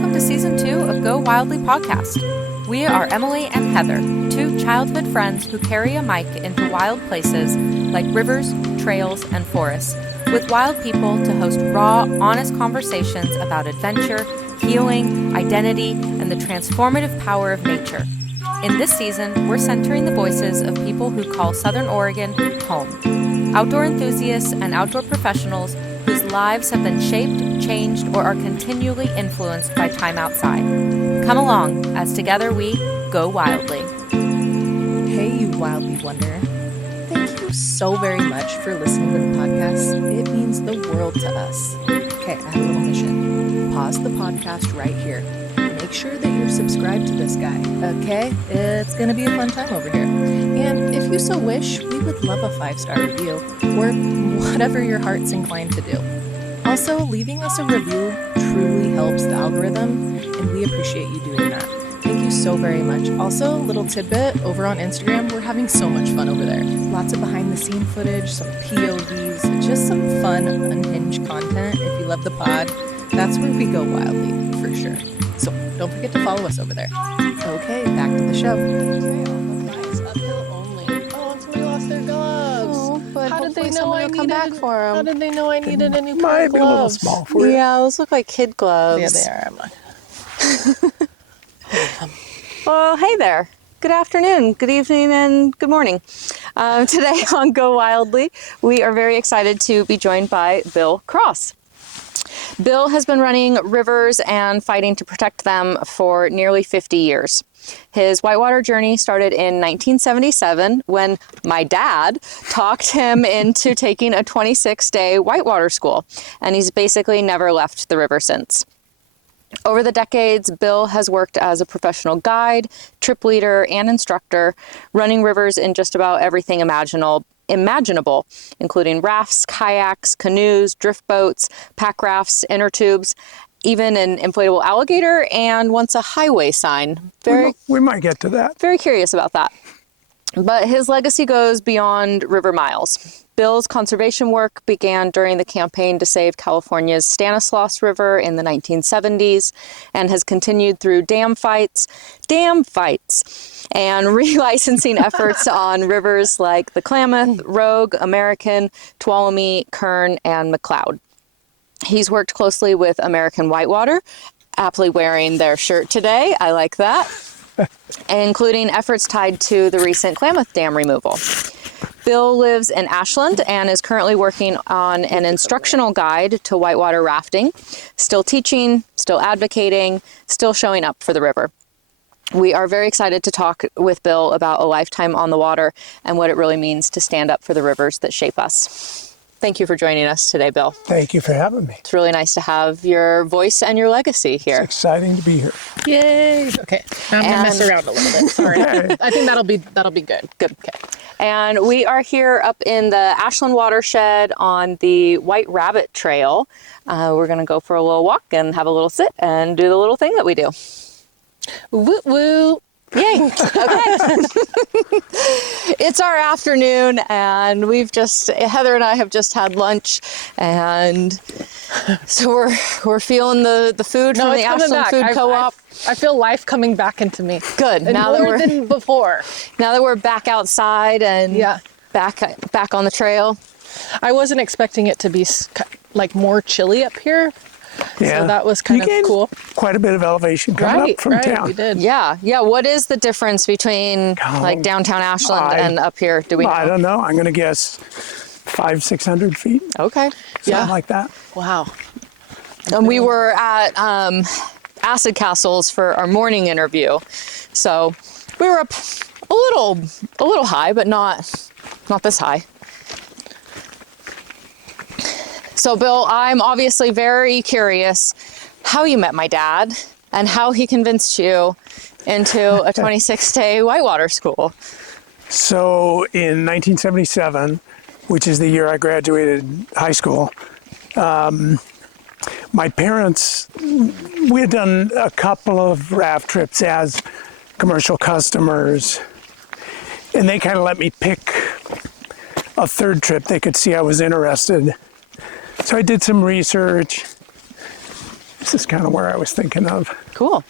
welcome to Season 2 of Go Wildly podcast. We are Emily and Heather, two childhood friends who carry a mic into wild places like rivers, trails, and forests, with wild people to host raw, honest conversations about adventure, healing, identity, and the transformative power of nature. In this season, we're centering the voices of people who call Southern Oregon home. Outdoor enthusiasts and outdoor professionals whose lives have been shaped, changed, or are continually influenced by time outside. Come along as together we go wildly. Hey, you wildly wanderer. Thank you so very much for listening to the podcast. It means the world to us. Okay, I have a little mission. Pause the podcast right here. Make sure that you're subscribed to this guy, okay? It's gonna be a fun time over here. And if you so wish, we would love a 5-star review, or whatever your heart's inclined to do. Also, leaving us a review truly helps the algorithm, and we appreciate you doing that. Thank you so very much. Also, little tidbit, over on Instagram, we're having so much fun over there. Lots of behind-the-scene footage, some POVs, just some fun, unhinged content. If you love the pod, that's where we go wildly, for sure. So don't forget to follow us over there. Okay, back to the show. Nice, uphill only. Oh, somebody lost their gloves. Oh, but how did they know I needed? come back for them? How did they know I needed a new pair Might of be a little gloves? small for you. Yeah, those look like kid gloves. Yeah, they are. I'm not. Well, hey there. Good afternoon, good evening, and good morning. Today on Go Wildly, we are very excited to be joined by Bill Cross. Bill has been running rivers and fighting to protect them for nearly 50 years. His whitewater journey started in 1977 when my dad talked him into taking a 26-day whitewater school, and he's basically never left the river since. Over the decades, Bill has worked as a professional guide, trip leader, and instructor, running rivers in just about everything imaginable, including rafts, kayaks, canoes, drift boats, pack rafts, inner tubes, even an inflatable alligator, and once a highway sign. We might get to that. Very curious about that. But his legacy goes beyond river miles. Bill's conservation work began during the campaign to save California's Stanislaus River in the 1970s and has continued through dam fights, and relicensing efforts on rivers like the Klamath, Rogue, American, Tuolumne, Kern, and McCloud. He's worked closely with American Whitewater, aptly wearing their shirt today. I like that. Including efforts tied to the recent Klamath Dam removal. Bill lives in Ashland and is currently working on an instructional guide to whitewater rafting, still teaching, still advocating, still showing up for the river. We are very excited to talk with Bill about a lifetime on the water and what it really means to stand up for the rivers that shape us. Thank you for joining us today, Bill. Thank you for having me. It's really nice to have your voice and your legacy here. It's exciting to be here. Yay! Okay, I'm gonna mess around a little bit. Sorry. Okay. I think that'll be good. Good. Okay. And we are here up in the Ashland watershed on the White Rabbit Trail. We're going to go for a little walk and have a little sit and do the little thing that we do. Woo woo! Yay! Okay. It's our afternoon, and Heather and I have just had lunch, and so we're feeling the food from the Ashland Food Co-op. I feel life coming back into me. Good. And more than before. Now that we're back outside and back on the trail. I wasn't expecting it to be like more chilly up here. Yeah. So that was kind of cool. Quite a bit of elevation coming up from town. We did. Yeah. What is the difference between like downtown Ashland and up here? Do we know? I don't know. I'm going to guess 500-600 feet. Okay. Something like that. Wow. And we were at Acid Castles for our morning interview. So we were up a little high, but not this high. So Bill, I'm obviously very curious how you met my dad and how he convinced you into a 26-day whitewater school. So in 1977, which is the year I graduated high school, my parents, we had done a couple of raft trips as commercial customers, and they kind of let me pick a third trip. They could see I was interested. So I did some research, This is kind of where I was thinking of. Cool.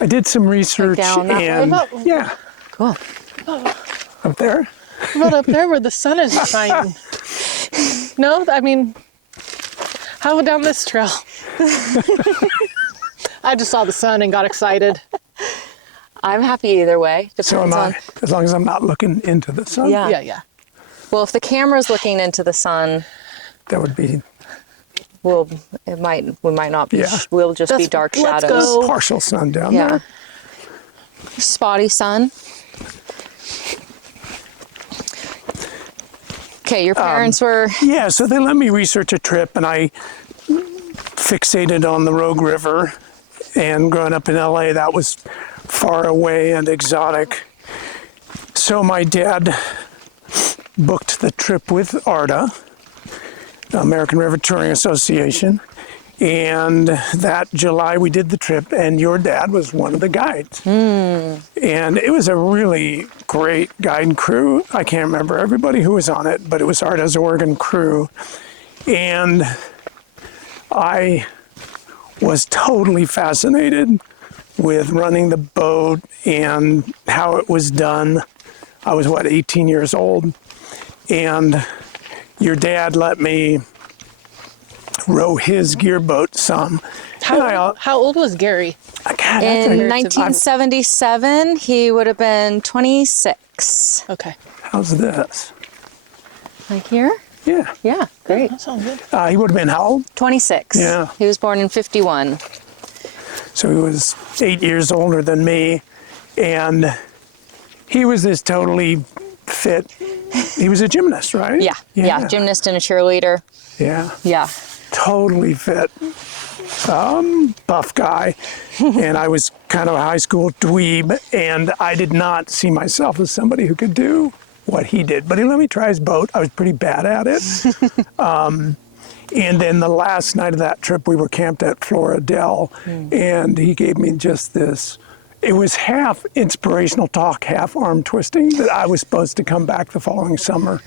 I did some research down that and way? yeah, Cool. up there. What up there where the sun is shining? No, I mean, how down this trail? I just saw the sun and got excited. I'm happy either way. So am Depends I, as long as I'm not looking into the sun. Yeah. Yeah. Well, if the camera's looking into the sun, That would be we might not be. Yeah. We'll just be dark let's shadows. go. partial sun down Yeah. there. Spotty sun. Okay, your parents were. Yeah, so they let me research a trip, and I fixated on the Rogue River. And growing up in LA, that was far away and exotic. So my dad booked the trip with ARTA, American River Touring Association. And that July we did the trip, and your dad was one of the guides. And it was a really great guide crew. I can't remember everybody who was on it, but it was ARTA's Oregon crew. And I was totally fascinated with running the boat and how it was done. I was, 18 years old? And your dad let me row his gearboat some. How old was Gary? In 1977, he would have been 26. Okay. How's this? Like here? Yeah. Yeah, great. That sounds good. He would have been how old? 26. Yeah. He was born in 51. So he was 8 years older than me. And he was this totally fit, he was a gymnast, right? Yeah. Gymnast and a cheerleader. Yeah. Yeah. Totally fit, buff guy. And I was kind of a high school dweeb, and I did not see myself as somebody who could do what he did. But he let me try his boat. I was pretty bad at it. And then the last night of that trip, we were camped at Floridel, and he gave me just this. It was half inspirational talk, half arm twisting, that I was supposed to come back the following summer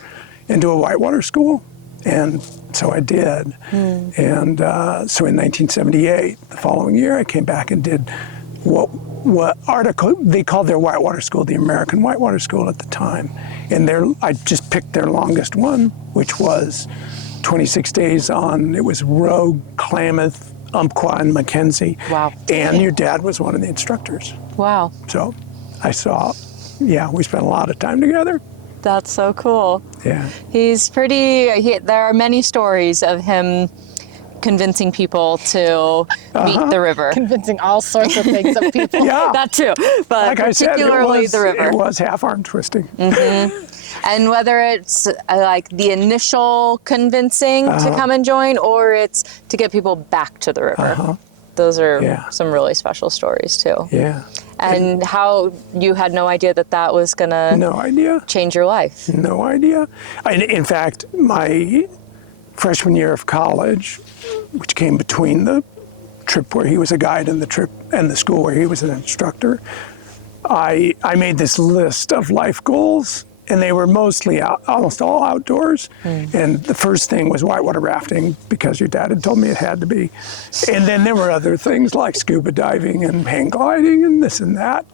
and do a whitewater school. And so I did. And so in 1978, the following year, I came back and did what article they called their whitewater school, the American Whitewater School at the time. And I just picked their longest one, which was 26 days on, it was Rogue, Klamath, Umpqua, and Mackenzie. Wow. And your dad was one of the instructors. Wow. So we spent a lot of time together. That's so cool. Yeah. He's there are many stories of him convincing people to meet the river. Convincing all sorts of things of people. Yeah. That too, but Like I said, particularly the river. It was half arm twisting. And whether it's like the initial convincing to come and join, or it's to get people back to the river. Those are some really special stories too. Yeah. And how you had no idea that was gonna No idea. change your life. No idea. In fact, my freshman year of college, which came between the trip where he was a guide and the trip and the school where he was an instructor, I made this list of life goals, and they were mostly almost all outdoors. And the first thing was whitewater rafting, because your dad had told me it had to be. And then there were other things like scuba diving and hang gliding and this and that.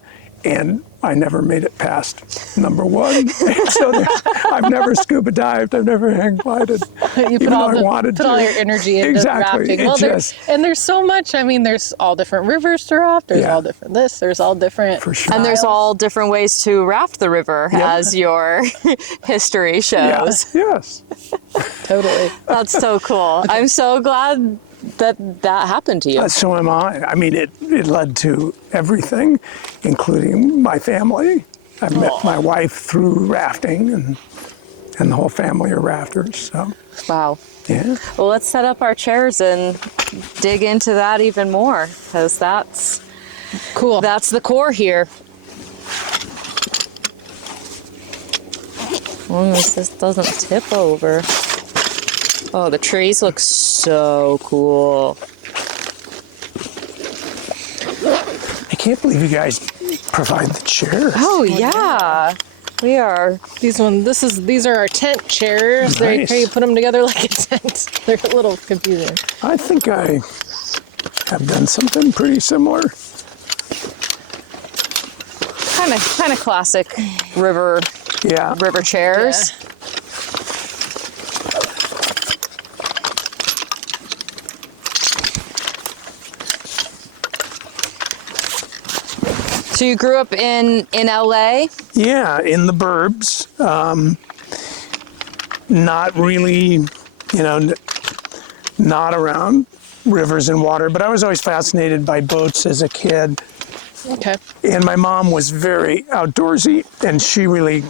And I never made it past number one. So I've never scuba dived. I've never hang glided. You put all your energy into Exactly. rafting. Well, there's so much. I mean, there's all different rivers to raft. There's all different this. There's all different. For sure. And there's all different ways to raft the river, as your history shows. Yes. Totally. That's so cool. I'm so glad that happened to you. So am I. I mean, it led to everything, including my family. I met my wife through rafting, and the whole family are rafters. So, Wow. yeah. Well, let's set up our chairs and dig into that even more, because that's Cool. the core here. As long as this doesn't tip over. Oh, the trees look so cool. I can't believe you guys provide the chairs. Oh yeah, we are. These are our tent chairs. Nice. You put them together like a tent. They're a little confusing. I think I have done something pretty similar. Kind of classic river chairs. Yeah. So you grew up in LA? Yeah, in the burbs. Not really, not around rivers and water, but I was always fascinated by boats as a kid. Okay. And my mom was very outdoorsy, and she really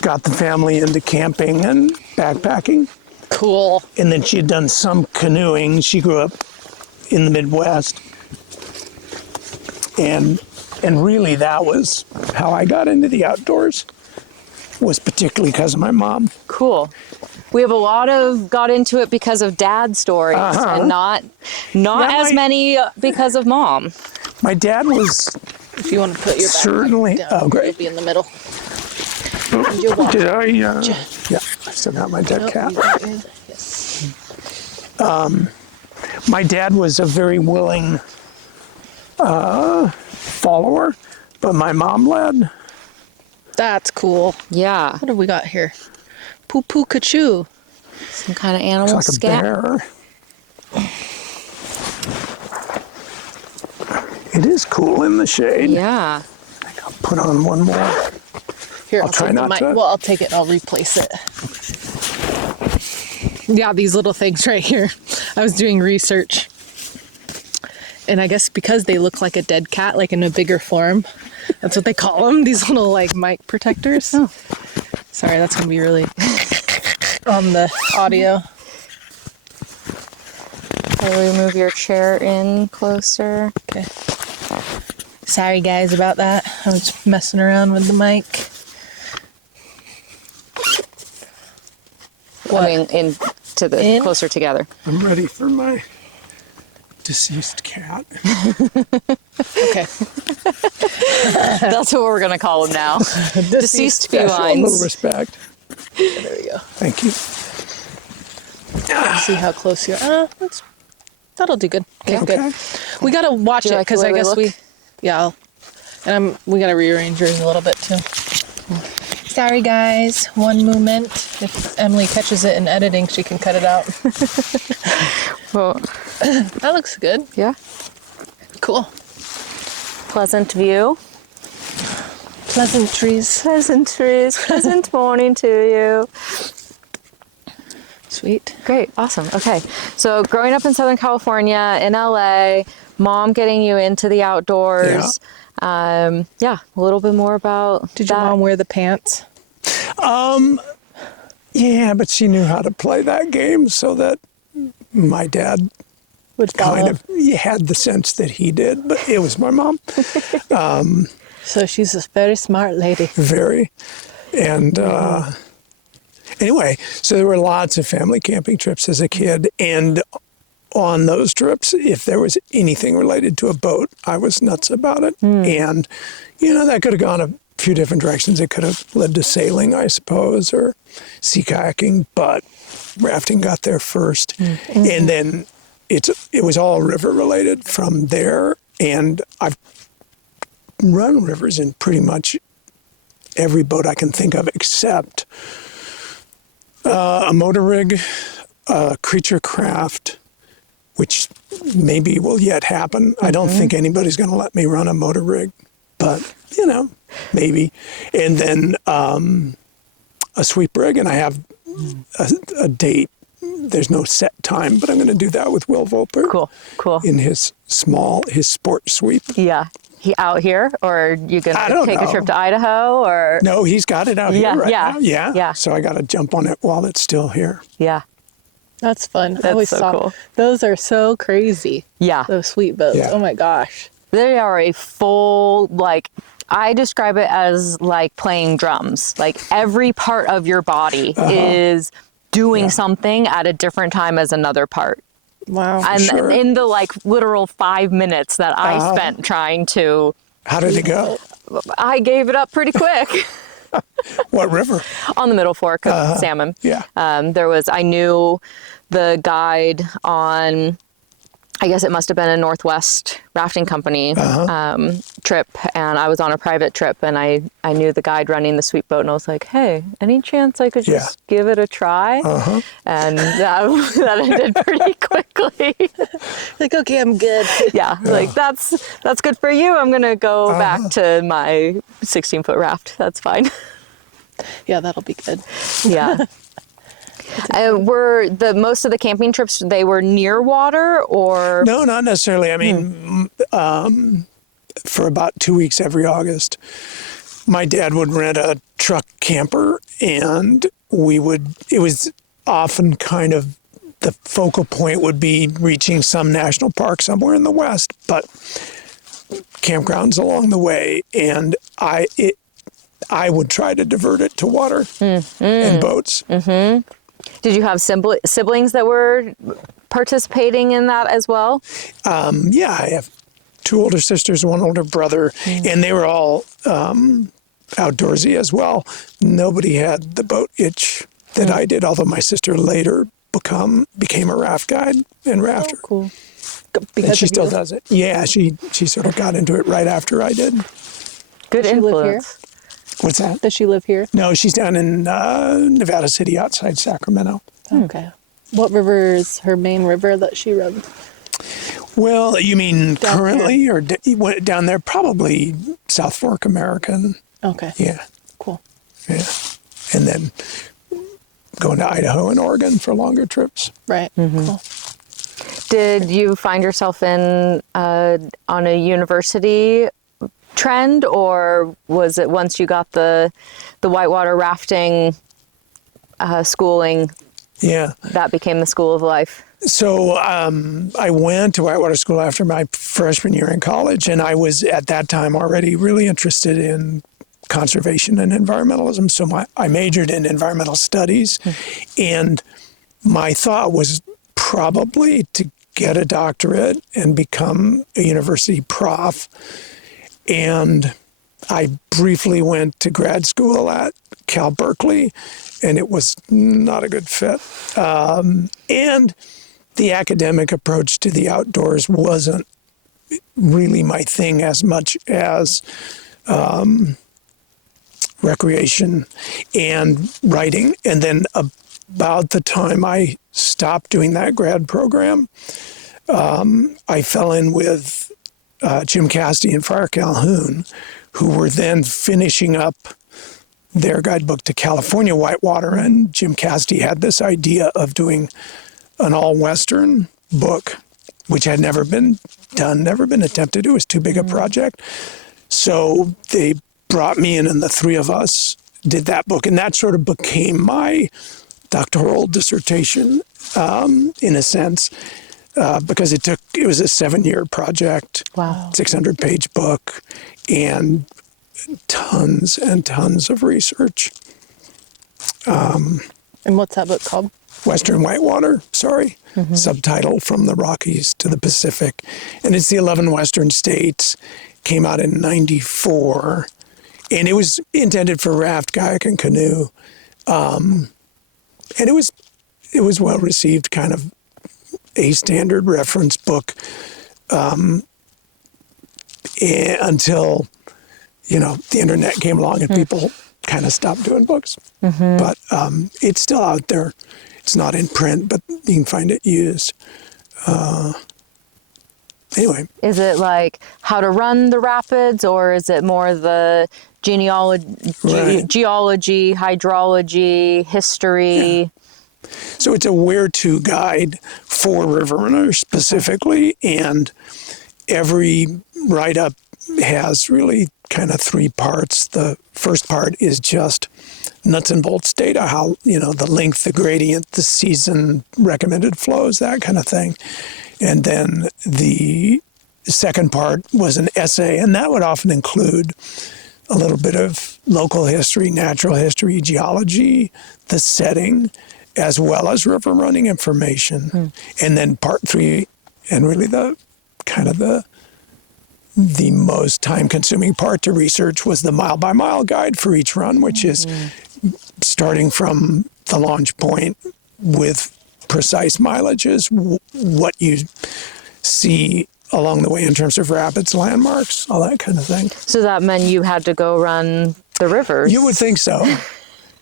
got the family into camping and backpacking. Cool. And then she had done some canoeing. She grew up in the Midwest. And really that was how I got into the outdoors, was particularly because of my mom. Cool. We have a lot of got into it because of dad stories and not many because of mom. My dad was If you want to put your backpack certainly, down, oh great. you'll be in the middle. Did I? Yeah, I still got my dead cat. Yes. My dad was a very willing follower, but my mom led. That's cool. Yeah. What have we got here? Poo poo kachoo. Some kind of animal It's like scat. a bear. It is cool in the shade. Yeah. I think I'll put on one more. Here, I'll try take the not mic. to- Well, I'll take it and I'll replace it. Yeah, these little things right here. I was doing research. And I guess because they look like a dead cat, like in a bigger form, that's what they call them. These little like mic protectors. Oh. Sorry, that's going to be really on the audio. Will we move your chair in closer? Okay. Sorry guys about that. I was messing around with the mic. What? I mean, In? closer together. I'm ready for my deceased cat. Okay. That's what we're gonna call him now. Deceased Show a little felines. respect. There we go. Thank you. See how close you are. That'll do good. Okay, Okay. good. We gotta watch Do you it like the because way I we guess look? we gotta rearrange yours a little bit too. Sorry guys, one moment. If Emily catches it in editing, she can cut it out. Well, That looks good. yeah. Cool. Pleasant view. Pleasantries. Pleasantries. Pleasant morning to you. Sweet. Great. Awesome. Okay. So growing up in Southern California, in LA, mom getting you into the outdoors. A little bit more about Did that. your mom wear the pants? Yeah, but she knew how to play that game so that my dad Would follow. kind of had the sense that he did, but it was my mom. So she's a very smart lady. Very. And anyway, so there were lots of family camping trips as a kid. And on those trips, if there was anything related to a boat, I was nuts about it. And, that could have gone a few different directions. It could have led to sailing, I suppose, or sea kayaking, but rafting got there first. And then it was all river related from there. And I've run rivers in pretty much every boat I can think of except a motor rig, a creature craft, which maybe will yet happen. I don't think anybody's going to let me run a motor rig, but, maybe. And then a sweep rig, and I have a date. There's no set time, but I'm going to do that with Will Volper. Cool. In his sport sweep. Yeah. He out here, or you I gonna don't take a know. trip to Idaho, or No, he's got it out here right now. Yeah. So I got to jump on it while it's still here. yeah. That's fun. I That's always so saw cool. those are so crazy. Yeah. Those sweet boats. Yeah. Oh my gosh. They are a full, I describe it as like playing drums. Like every part of your body is doing something at a different time as another part. Wow. And Sure. in the literal 5 minutes that I spent trying to, How did it go? I gave it up pretty quick. What river? On the Middle Fork of Salmon. Yeah. I knew the guide on I guess it must have been a Northwest Rafting Company trip, and I was on a private trip, and I knew the guide running the sweep boat, and I was like, hey, any chance I could just give it a try? And that ended pretty quickly. Like, okay, I'm good. Yeah, like that's good for you. I'm gonna go back to my 16-foot raft. That's fine. Yeah, that'll be good. Yeah. Were most of the camping trips, they were near water, or? No, not necessarily. I mean, for about 2 weeks every August, my dad would rent a truck camper, and it was often kind of, the focal point would be reaching some national park somewhere in the West, but campgrounds along the way, and I would try to divert it to water and boats. Mm-hmm. Did you have siblings that were participating in that as well? Yeah, I have 2 older sisters, 1 older brother, and they were all outdoorsy as well. Nobody had the boat itch that I did, although my sister later became a raft guide and rafter. Oh, cool. And she still does it. Yeah, she sort of got into it right after I did. Good Does she live here? influence. What's that? Does she live here? No, she's down in Nevada City outside Sacramento. Okay. What river is her main river that she rode? Well, you mean Down currently or down there? Probably South Fork American. Okay. Yeah, Cool. yeah. And then going to Idaho and Oregon for longer trips. Right. Cool. Did you find yourself on a university trend, or was it once you got the whitewater rafting schooling, that became the school of life? So I went to Whitewater School after my freshman year in college, and I was at that time already really interested in conservation and environmentalism. So I majored in environmental studies, and my thought was probably to get a doctorate and become a university prof. And I briefly went to grad school at Cal Berkeley, and it was not a good fit. And the academic approach to the outdoors wasn't really my thing as much as recreation and writing. And then about the time I stopped doing that grad program, I fell in with Jim Cassidy and Friar Calhoun, who were then finishing up their guidebook to California whitewater. And Jim Cassidy had this idea of doing an all-Western book, which had never been done, never been attempted. It was too big a project. So they brought me in, and the 3 of us did that book. And that sort of became my doctoral dissertation, in a sense. Because it was a 7-year project. Wow. 600-page book, and tons and tons of research. And what's that book called? Western Whitewater, subtitle From the Rockies to the Pacific. And it's the 11 Western states, came out in 94. And it was intended for raft, kayak, and canoe. And it was well received, kind of a standard reference book, until, the internet came along and people kind of stopped doing books. But it's still out there. It's not in print, but you can find it used. Anyway. Is it like how to run the rapids, or is it more the geology, hydrology, history? Yeah. So it's a where-to guide for river runners specifically, and every write-up has really kind of 3 parts. The first part is just nuts and bolts data, how, the length, the gradient, the season, recommended flows, that kind of thing. And then the second part was an essay, and that would often include a little bit of local history, natural history, geology, the setting, as well as river running information. And then part 3, and really the most time-consuming part to research, was the mile-by-mile guide for each run, which is starting from the launch point with precise mileages, what you see along the way in terms of rapids, landmarks, all that kind of thing. So that meant you had to go run the rivers. You would think so.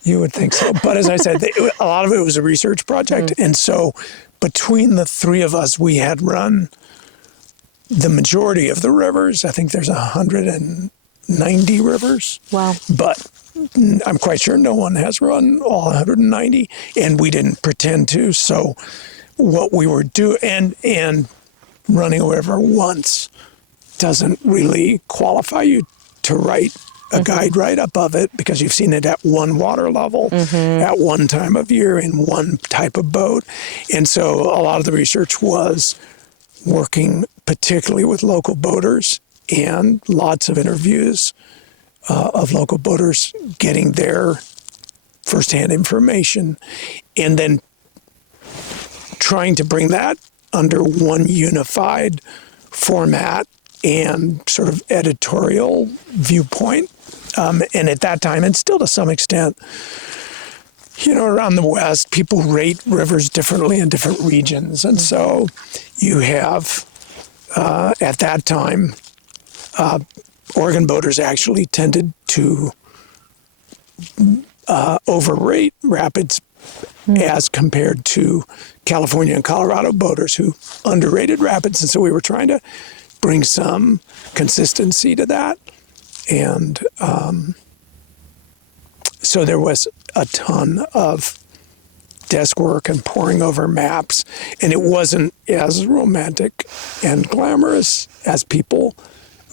You would think so. But as I said, a lot of it was a research project. And so between the three of us, we had run the majority of the rivers. I think there's 190 rivers. Wow. But I'm quite sure no one has run all 190, and we didn't pretend to. So what we were doing, and running a river once doesn't really qualify you to write a guide right above it, because you've seen it at one water level at one time of year in one type of boat. And so a lot of the research was working particularly with local boaters, and lots of interviews of local boaters, getting their firsthand information, and then trying to bring that under one unified format and sort of editorial viewpoint. And at that time, and still to some extent, around the West, people rate rivers differently in different regions. And so you have, at that time, Oregon boaters actually tended to overrate rapids as compared to California and Colorado boaters who underrated rapids. And so we were trying to bring some consistency to that. And so there was a ton of desk work and poring over maps, and it wasn't as romantic and glamorous as people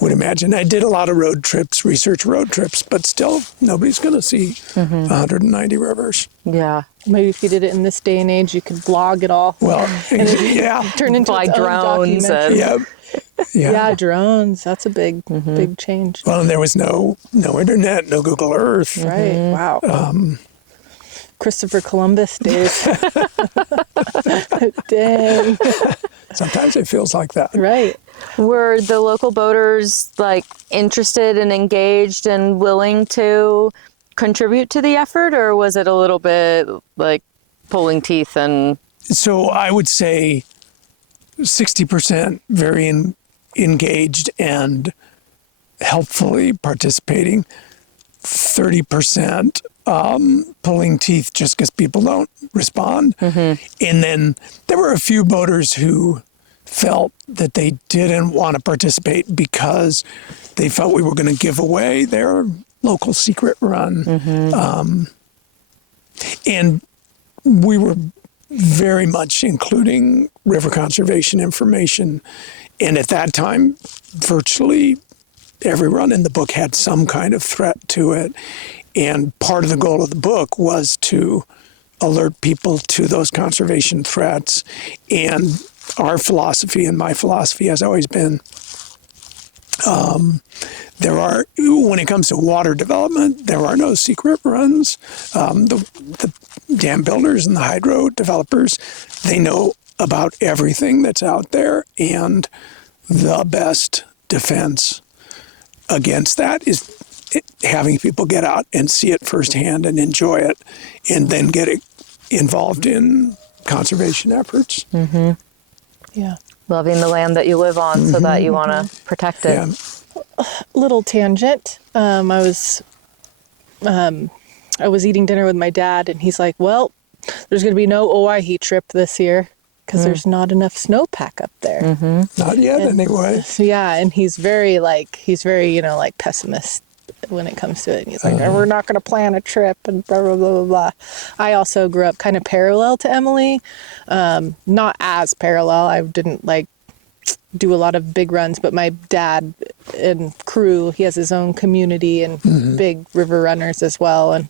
would imagine. I did a lot of road trips, research road trips, but still nobody's going to see 190 rivers. Yeah. Maybe if you did it in this day and age, you could blog it all. Well, yeah. Turn into Fly its own drones documentary. Yeah. Drones. That's a big change. Well, and there was no internet, no Google Earth. Right. Wow. Christopher Columbus days. Dang. Sometimes it feels like that. Right. Were the local boaters interested and engaged and willing to contribute to the effort, or was it a little bit like pulling teeth? And so I would say 60% very engaged and helpfully participating, 30% pulling teeth just because people don't respond. And then there were a few boaters who felt that they didn't want to participate because they felt we were going to give away their local secret run. And we were very much including river conservation information. And at that time, virtually every run in the book had some kind of threat to it. And part of the goal of the book was to alert people to those conservation threats. And our philosophy, and my philosophy, has always been, when it comes to water development, there are no secret runs. The dam builders and the hydro developers, they know about everything that's out there, and the best defense against that is having people get out and see it firsthand and enjoy it, and then get involved in conservation efforts. Yeah. loving the land that you live on so that you want to protect it. Yeah. Little tangent. I was eating dinner with my dad, and he's like, well, there's going to be no Oahe trip this year because there's not enough snowpack up there. Not yet, anyway. So, yeah, and he's very, pessimist when it comes to it. And he's like, we're not going to plan a trip and blah, blah, blah, blah, blah. I also grew up kind of parallel to Emily. Not as parallel. I didn't, do a lot of big runs, but my dad and crew, he has his own community and big river runners as well. And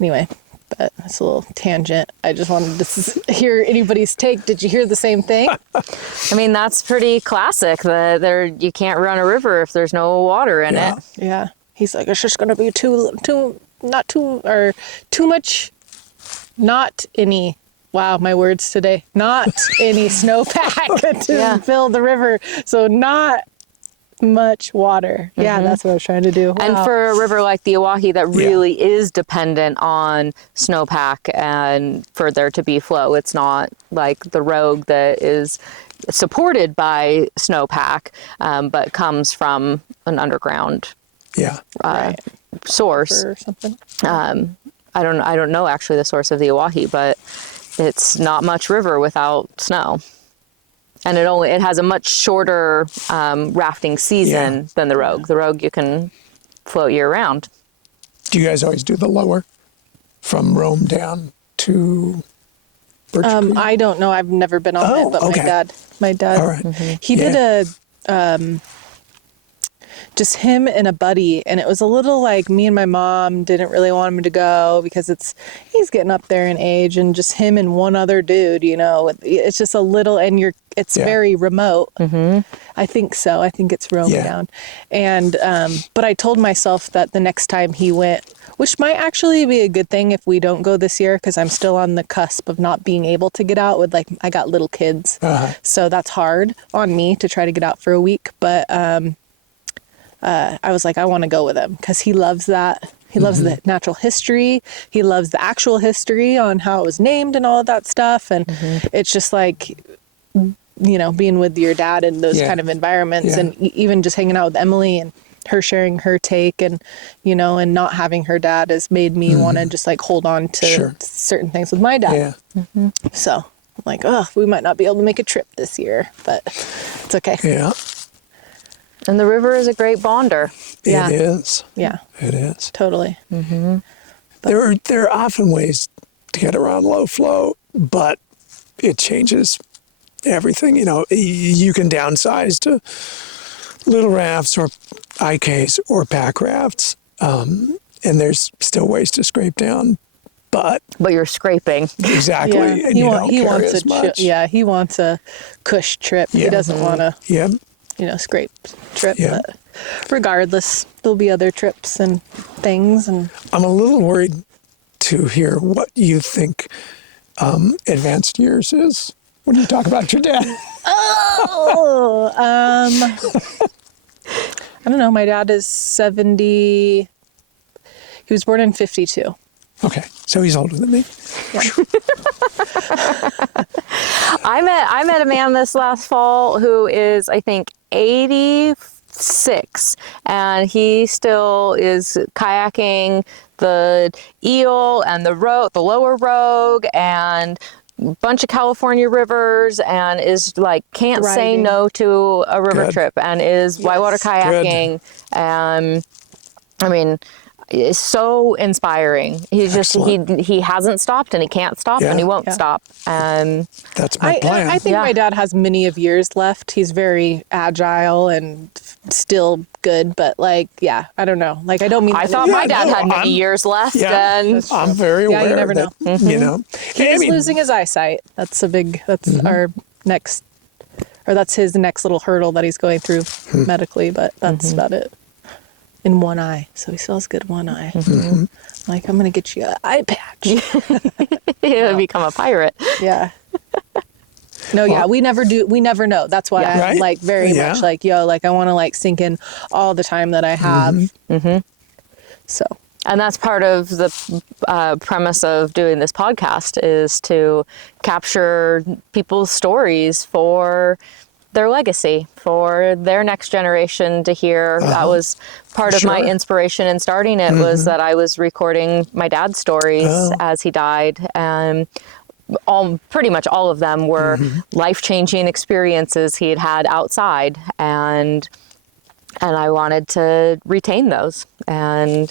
anyway, but that's a little tangent. I just wanted to hear anybody's take. Did you hear the same thing? I mean, that's pretty classic. You can't run a river if there's no water in it. Yeah. He's like, it's just going to be too much, not any, wow, my words today, not any snowpack to fill the river. So not much water. Yeah, that's what I was trying to do. Wow. And for a river like the Oahe that really is dependent on snowpack and for there to be flow, it's not like the Rogue that is supported by snowpack, but comes from an underground Yeah. source. Or something. I don't know actually the source of the Oahe, but it's not much river without snow. And it has a much shorter rafting season than the Rogue. The Rogue you can float year round. Do you guys always do the lower from Rome down to Birch Creek? I don't know. I've never been on it, but okay. my dad, All right. he did a, just him and a buddy, and it was a little like me and my mom didn't really want him to go because he's getting up there in age, and just him and one other dude, you know, it's just a little, and it's very remote. I think so. I think it's Rome down. And, but I told myself that the next time he went, which might actually be a good thing if we don't go this year, because I'm still on the cusp of not being able to get out with, like, I got little kids. So that's hard on me to try to get out for a week. But I was like, I want to go with him because he loves that. He loves the natural history. He loves the actual history on how it was named and all of that stuff. And it's just like, you know, being with your dad in those kind of environments and even just hanging out with Emily and her sharing her take, and, you know, and not having her dad has made me want to just like hold on to certain things with my dad. So I'm like, oh, we might not be able to make a trip this year, but it's okay. Yeah. And the river is a great bonder. It is. Yeah. It is. Totally. There are often ways to get around low flow, but it changes everything. You know, you can downsize to little rafts or IKs or pack rafts, and there's still ways to scrape down, but you're scraping. exactly. Yeah. And you don't He carry wants as much. he wants a cush trip. He doesn't want to, you know, scrape trip. But regardless, there'll be other trips and things. And I'm a little worried to hear what you think advanced years is when you talk about your dad. I don't know. My dad is 70. He was born in 52. Okay, so he's older than me. Yeah. I met a man this last fall who is, I think, 86, and he still is kayaking the Eel and the lower Rogue and a bunch of California rivers, and is like can't say no to a river trip, and is whitewater kayaking. I mean, it's so inspiring. He's just he hasn't stopped, and he can't stop, and he won't stop. That's my plan. I think my dad has many of years left. He's very agile and still good, but like, I don't know. Like, I don't mean. I thought my dad had many years left, and I'm very aware. You never know. You know, he is losing his eyesight. That's our next, or that's his next little hurdle that he's going through medically. But that's about it. In one eye, so he still has good one eye. Like, I'm gonna get you an eye patch. He'll become a pirate. Yeah. No, we never do. We never know. That's why I'm like very much like, like I want to like sink in all the time that I have. So. And that's part of the premise of doing this podcast, is to capture people's stories for their legacy, for their next generation to hear. That was part of my inspiration in starting it, was that I was recording my dad's stories as he died, and pretty much all of them were life-changing experiences he had outside, and I wanted to retain those. And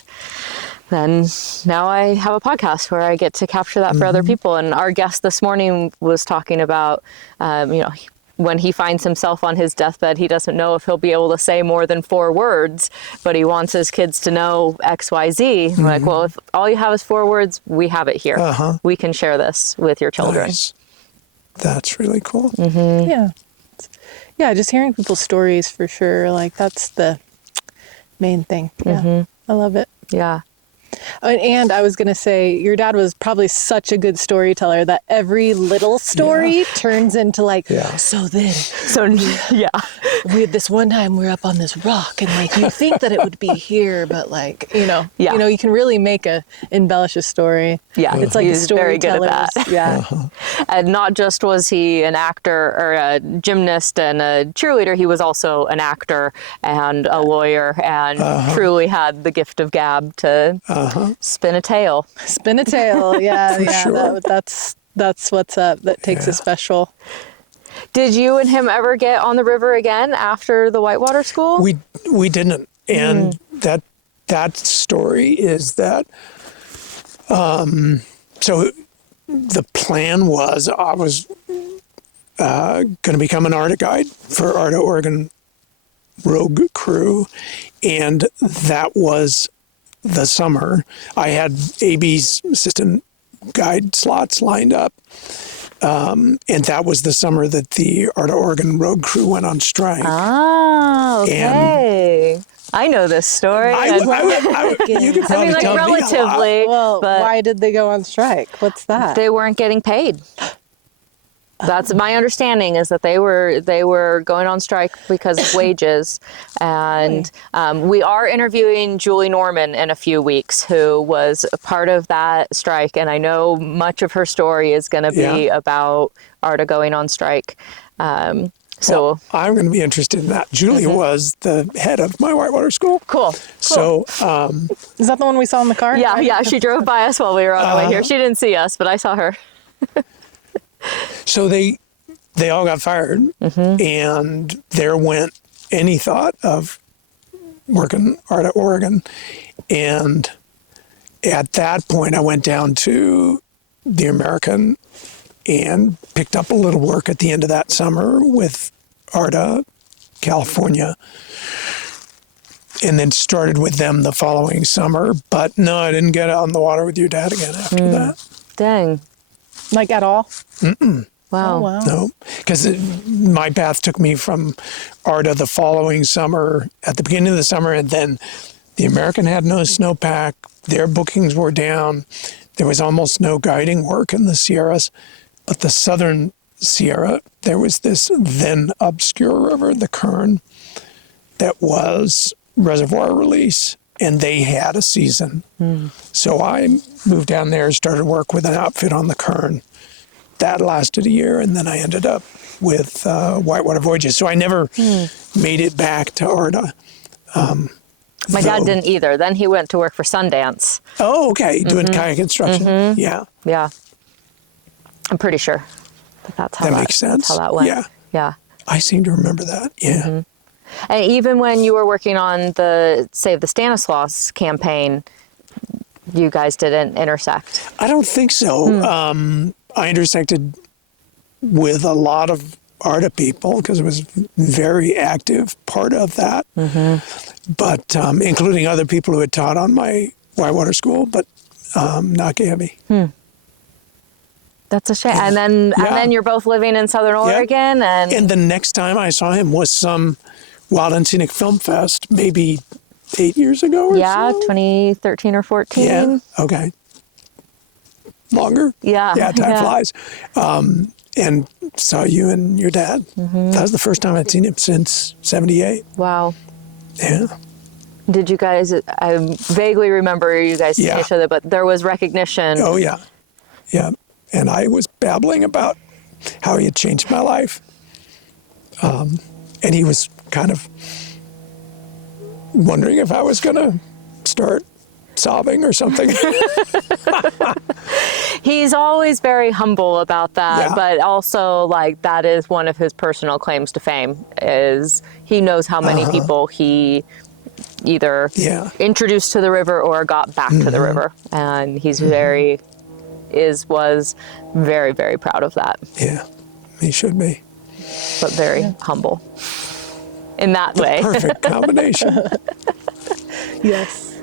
then now I have a podcast where I get to capture that for other people. And our guest this morning was talking about, when he finds himself on his deathbed, he doesn't know if he'll be able to say more than 4 words, but he wants his kids to know X, Y, Z. I'm like, well, if all you have is 4 words, we have it here. We can share this with your children. Nice. That's really cool. Yeah, just hearing people's stories for sure. Like, that's the main thing. Yeah, I love it. Yeah. And I was going to say, your dad was probably such a good storyteller that every little story turns into like, so then. So, yeah. this one time we were up on this rock, and like you think that it would be here, but like Yeah. you can really embellish a story. Yeah, It's like he's very good at that. Yeah. And not just was he an actor or a gymnast and a cheerleader, he was also an actor and a lawyer, and truly had the gift of gab to spin a tale. Spin a tale. Yeah, yeah. sure. That's what's up. That takes a special. Did you and him ever get on the river again after the whitewater school? We didn't, and that story is that. So the plan was I was going to become an ARTA guide for ARTA Oregon Rogue Crew, and that was the summer. I had AB's assistant guide slots lined up. And that was the summer that the ARTA Oregon Rogue Crew went on strike. Oh, okay. I know this story. You could probably like tell me a lot. relatively, Well, but why did they go on strike? What's that? they weren't getting paid. That's my understanding, is that they were going on strike because of wages. And we are interviewing Julie Norman in a few weeks, who was a part of that strike. And I know much of her story is going to be about ARTA going on strike. So I'm going to be interested in that. Julie was the head of my whitewater school. cool. So Is that the one we saw in the car? Yeah, yeah. She drove by us while we were on our way here. She didn't see us, but I saw her. So they all got fired, and there went any thought of working ARTA Oregon. And at that point, I went down to the American and picked up a little work at the end of that summer with ARTA California, and then started with them the following summer. But no, I didn't get on the water with your dad again after that. Dang. Like at all? Wow. Oh, wow. No, because my path took me from ARTA the following summer, at the beginning of the summer, and then the American had no snowpack. Their bookings were down. There was almost no guiding work in the Sierras. But the southern Sierra, there was this then obscure river, the Kern, that was reservoir release, and they had a season. So I moved down there, started work with an outfit on the Kern. That lasted a year, and then I ended up with WhiteWater Voyages. So I never made it back to ARTA. My dad didn't either. Then he went to work for Sundance. Oh, okay. Doing kayak instruction. Yeah. Yeah. I'm pretty sure that's how That makes sense. That's how that went. Yeah. Yeah. I seem to remember that. Yeah. And even when you were working on the Save the Stanislaus campaign, you guys didn't intersect. I don't think so. I intersected with a lot of ARTA people because it was a very active part of that. But including other people who had taught on my whitewater school, but not Gabby. That's a shame. And then you're both living in Southern Oregon, And the next time I saw him was some Wild and Scenic Film Fest, maybe 8 years ago or so. 2013 or 14. Yeah. Okay. Longer. Yeah. Yeah. Time flies. And saw you and your dad. That was the first time I'd seen him since '78. Wow. Yeah. Did you guys? I vaguely remember you guys seeing each other, but there was recognition. Oh yeah. Yeah. And I was babbling about how he had changed my life. And he was kind of wondering if I was going to start sobbing or something. He's always very humble about that, but also like that is one of his personal claims to fame, is he knows how many people he either introduced to the river or got back to the river. And he's was very, very proud of that. Yeah, he should be. But very humble in that way. Perfect combination. Yes.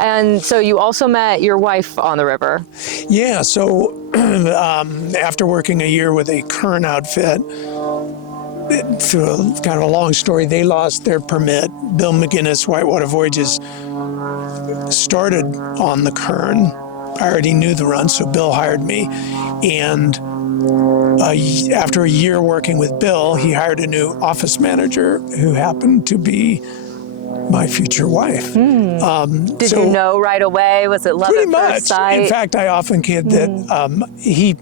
And so you also met your wife on the river. Yeah, so after working a year with a Kern outfit, through a kind of a long story, they lost their permit. Bill McGinnis, WhiteWater Voyages, started on the Kern. I already knew the run, so Bill hired me. And after a year working with Bill, he hired a new office manager who happened to be my future wife. Did you know right away? Was it love Pretty at much. first sight? In fact, I often kid that he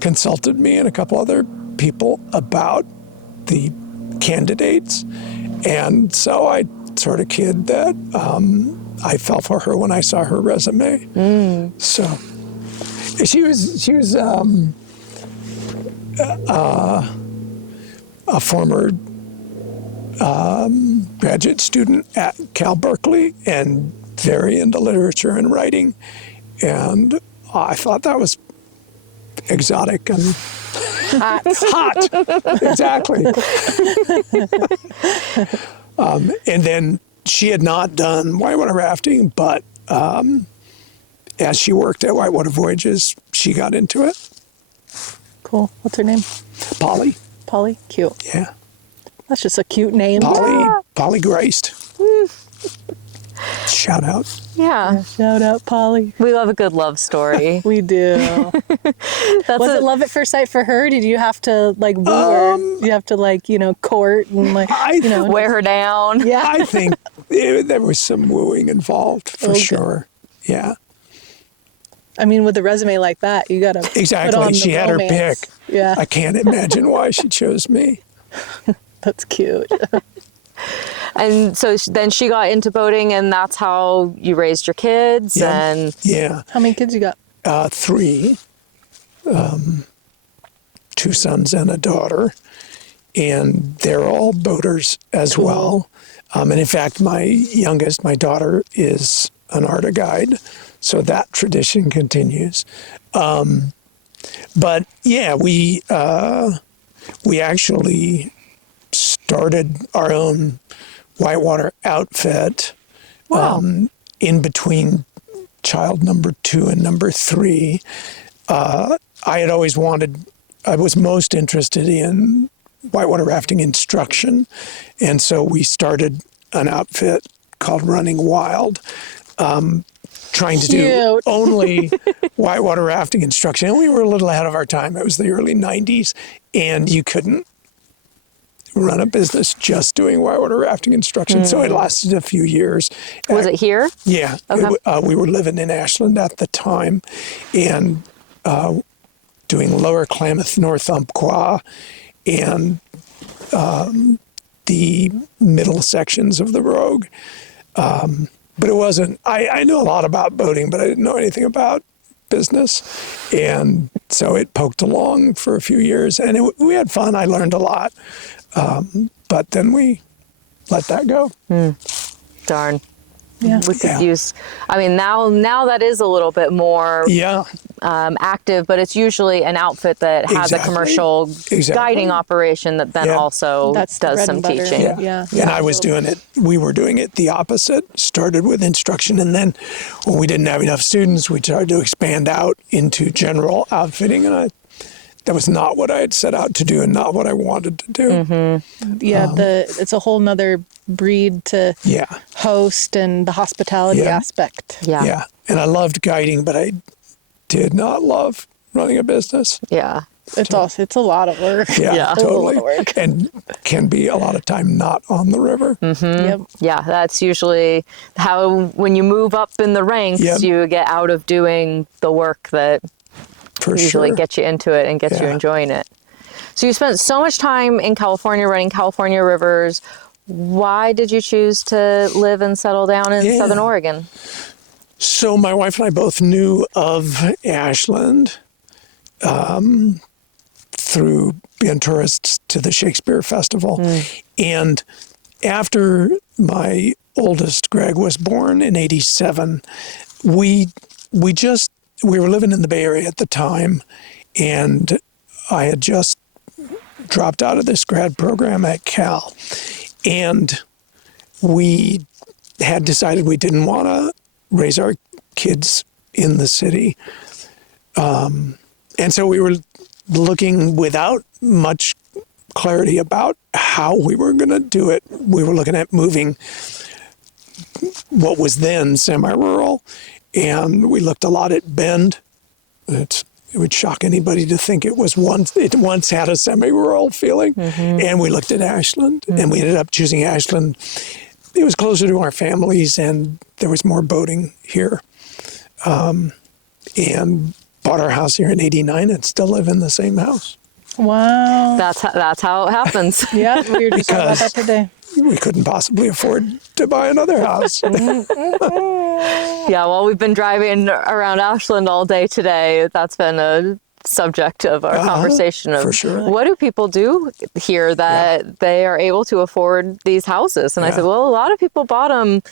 consulted me and a couple other people about the candidates. And so I sort of kid that I fell for her when I saw her resume. So she was a former graduate student at Cal Berkeley and very into literature and writing. And I thought that was exotic and hot. Exactly. And then she had not done whitewater rafting, but as she worked at WhiteWater Voyages, she got into it. Cool. What's her name? Polly. Polly? Cute. Yeah. That's just a cute name. Polly Graced. Shout out. Yeah. Shout out, Polly. We love a good love story. We do. Was it love at first sight for her? Did you have to like woo her? You have to like, court and like, wear her down. Yeah. I think there was some wooing involved for sure. Yeah. I mean, with a resume like that, you got to Exactly. She had her pick. Yeah. I can't imagine why she chose me. That's cute. And so then she got into boating, and that's how you raised your kids. Yeah. And Yeah. How many kids you got? 3, 2 sons and a daughter, and they're all boaters as well. And in fact, my youngest, my daughter, is an ARTA guide, so that tradition continues. But yeah, we actually started our own whitewater outfit in between child number 2 and number 3. I had always I was most interested in whitewater rafting instruction. And so we started an outfit called Running Wild, trying to do only whitewater rafting instruction. And we were a little ahead of our time. It was the early 90s, and you couldn't run a business just doing whitewater rafting instruction. So it lasted a few years. was it here? Yeah. Okay. We were living in Ashland at the time and doing Lower Klamath, North Umpqua, and the middle sections of the Rogue. But it wasn't, I knew a lot about boating, but I didn't know anything about business. And so it poked along for a few years, and we had fun. I learned a lot. But then we let that go. Darn. Yeah. We could use, I mean, now that is a little bit more active, but it's usually an outfit that has a commercial guiding operation that then also does some teaching. Yeah. And I was doing it, we were doing it the opposite, started with instruction, and then when we didn't have enough students, we tried to expand out into general outfitting, and that was not what I had set out to do and not what I wanted to do. Mm-hmm. Yeah, it's a whole nother breed to host and the hospitality aspect. Yeah. And I loved guiding, but I did not love running a business. Yeah. It's a lot of work. Yeah, It's a totally. lot of work. And can be a lot of time not on the river. Mm-hmm. Yep. Yeah, that's usually how, when you move up in the ranks, you get out of doing the work that usually gets you into it and gets you enjoying it. So you spent so much time in California running California rivers. Why did you choose to live and settle down in Southern Oregon? So my wife and I both knew of Ashland through being tourists to the Shakespeare Festival. And after my oldest, Greg, was born in '87, we were living in the Bay Area at the time, and I had just dropped out of this grad program at Cal. And we had decided we didn't want to raise our kids in the city. And so we were looking without much clarity about how we were going to do it. We were looking at moving what was then semi-rural, and we looked a lot at Bend. It's It would shock anybody to think it once had a semi-rural feeling. And we looked at Ashland, and we ended up choosing Ashland. It was closer to our families, and there was more boating here. And bought our house here in '89 and still live in the same house. Wow. That's how it happens. Yeah, we were just talking about that today. We couldn't possibly afford to buy another house. Yeah, well, we've been driving around Ashland all day today. That's been a subject of our conversation of for sure. What do people do here that they are able to afford these houses? And I said, well, a lot of people bought them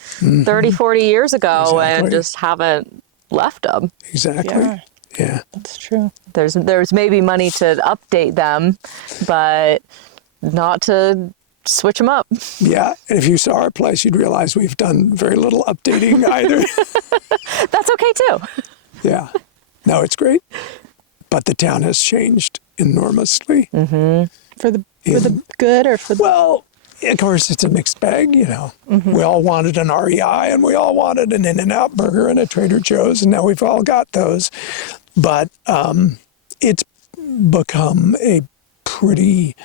30, 40 years ago and just haven't left them. Exactly. Yeah. That's true. There's maybe money to update them, but not to switch them up. Yeah, and if you saw our place, you'd realize we've done very little updating either. That's okay too. Yeah. No, it's great. But the town has changed enormously. For the good or for the... Well, of course, it's a mixed bag, you know. We all wanted an REI, and we all wanted an In-N-Out burger and a Trader Joe's, and now we've all got those. But it's become a pretty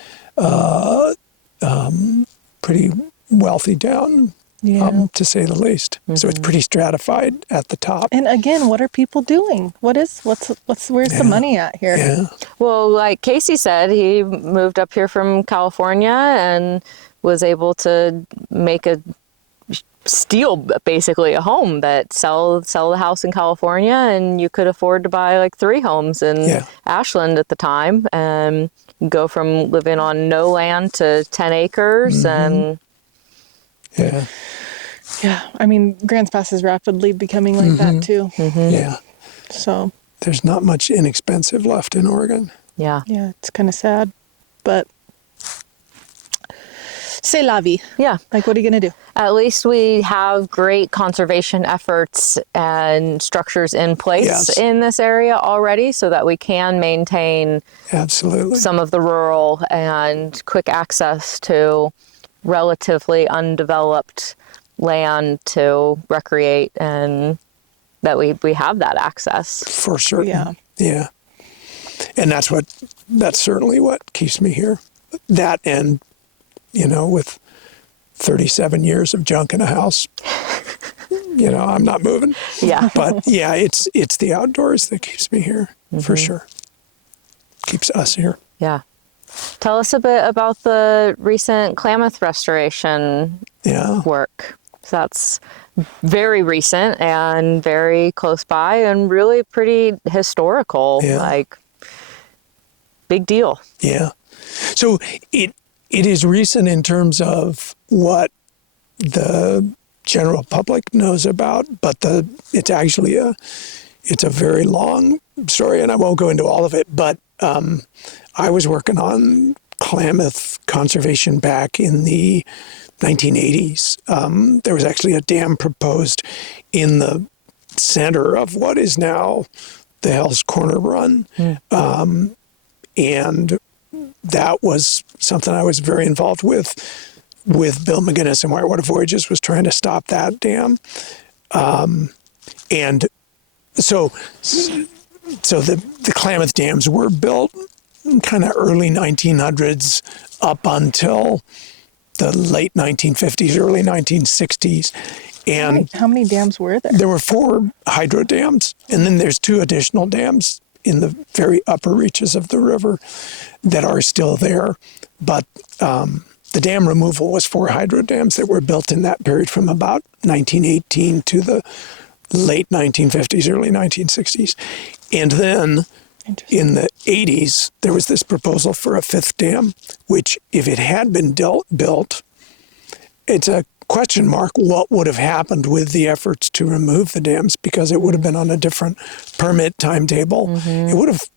wealthy town, to say the least. So it's pretty stratified at the top. And again, what are people doing? Where's the money at here? Yeah. Well, like Casey said, he moved up here from California and was able to steal basically a home, that sell the house in California, and you could afford to buy like 3 homes in Ashland at the time, and go from living on no land to 10 acres. And yeah, I mean, Grants Pass is rapidly becoming like that too. Yeah. So there's not much inexpensive left in Oregon. yeah, it's kind of sad, but c'est la vie. yeah. Like, what are you gonna do? At least we have great conservation efforts and structures in place in this area already, so that we can maintain Absolutely. some of the rural and quick access to relatively undeveloped land to recreate, and that we have that access. For certain. Yeah. And that's certainly what keeps me here. That, and, you know, with 37 years of junk in a house, you know, I'm not moving. Yeah. But yeah, it's the outdoors that keeps me here, for sure. Keeps us here. Yeah. Tell us a bit about the recent Klamath restoration work. So that's very recent and very close by, and really pretty historical, like big deal. Yeah. So it is recent in terms of what the general public knows about, but it's actually it's a very long story, and I won't go into all of it, but I was working on Klamath conservation back in the 1980s. There was actually a dam proposed in the center of what is now the Hell's Corner Run. And that was something I was very involved with Bill McGinnis and WhiteWater Voyages, was trying to stop that dam. And so the Klamath dams were built in kind of early 1900s up until the late 1950s, early 1960s. And how many dams were there? There were 4 hydro dams, and then there's 2 additional dams in the very upper reaches of the river that are still there. But the dam removal was 4 hydro dams that were built in that period from about 1918 to the late 1950s, early 1960s. And then in the 80s, there was this proposal for a 5th dam, which, if it had been built, it's a question mark what would have happened with the efforts to remove the dams, because it would have been on a different permit timetable. It would have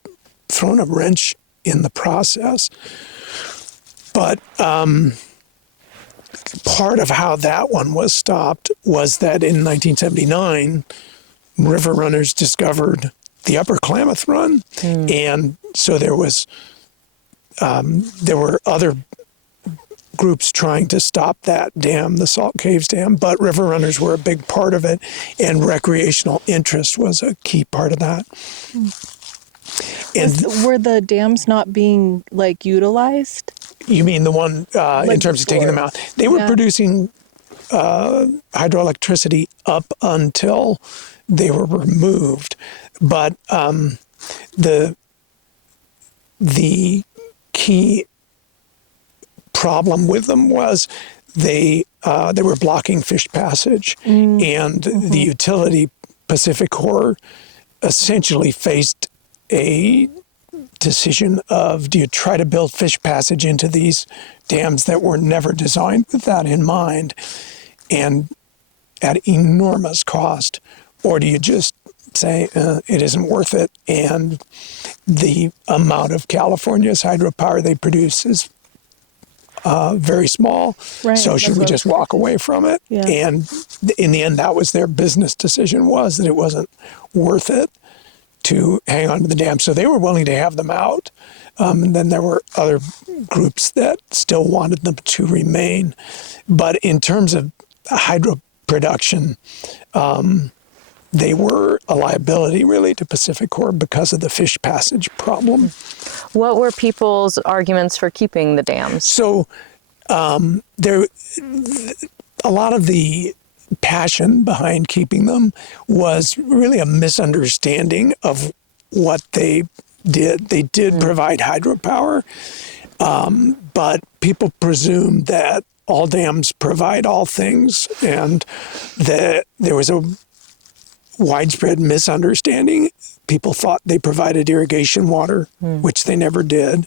thrown a wrench in the process. But part of how that one was stopped was that in 1979, river runners discovered the Upper Klamath Run, and so there were other groups trying to stop that dam, the Salt Caves Dam, but river runners were a big part of it, and recreational interest was a key part of that. And Were the dams not being like utilized? you mean the one in terms of taking them out? They were producing hydroelectricity up until they were removed, but the key problem with them was they were blocking fish passage, and the utility Pacific Corps essentially faced a decision of, do you try to build fish passage into these dams that were never designed with that in mind and at enormous cost, or do you just say it isn't worth it, and the amount of California's hydropower they produce is very small, so should we just walk away from it? Yeah. And in the end, that was their business decision, was that it wasn't worth it to hang on to the dam. So they were willing to have them out. And then there were other groups that still wanted them to remain. But in terms of hydro production, they were a liability really to Pacific Corps because of the fish passage problem. What were people's arguments for keeping the dams? So there, a lot of the passion behind keeping them was really a misunderstanding of what they did. They did provide hydropower, but people presumed that all dams provide all things, and that there was a widespread misunderstanding. People thought they provided irrigation water, which they never did,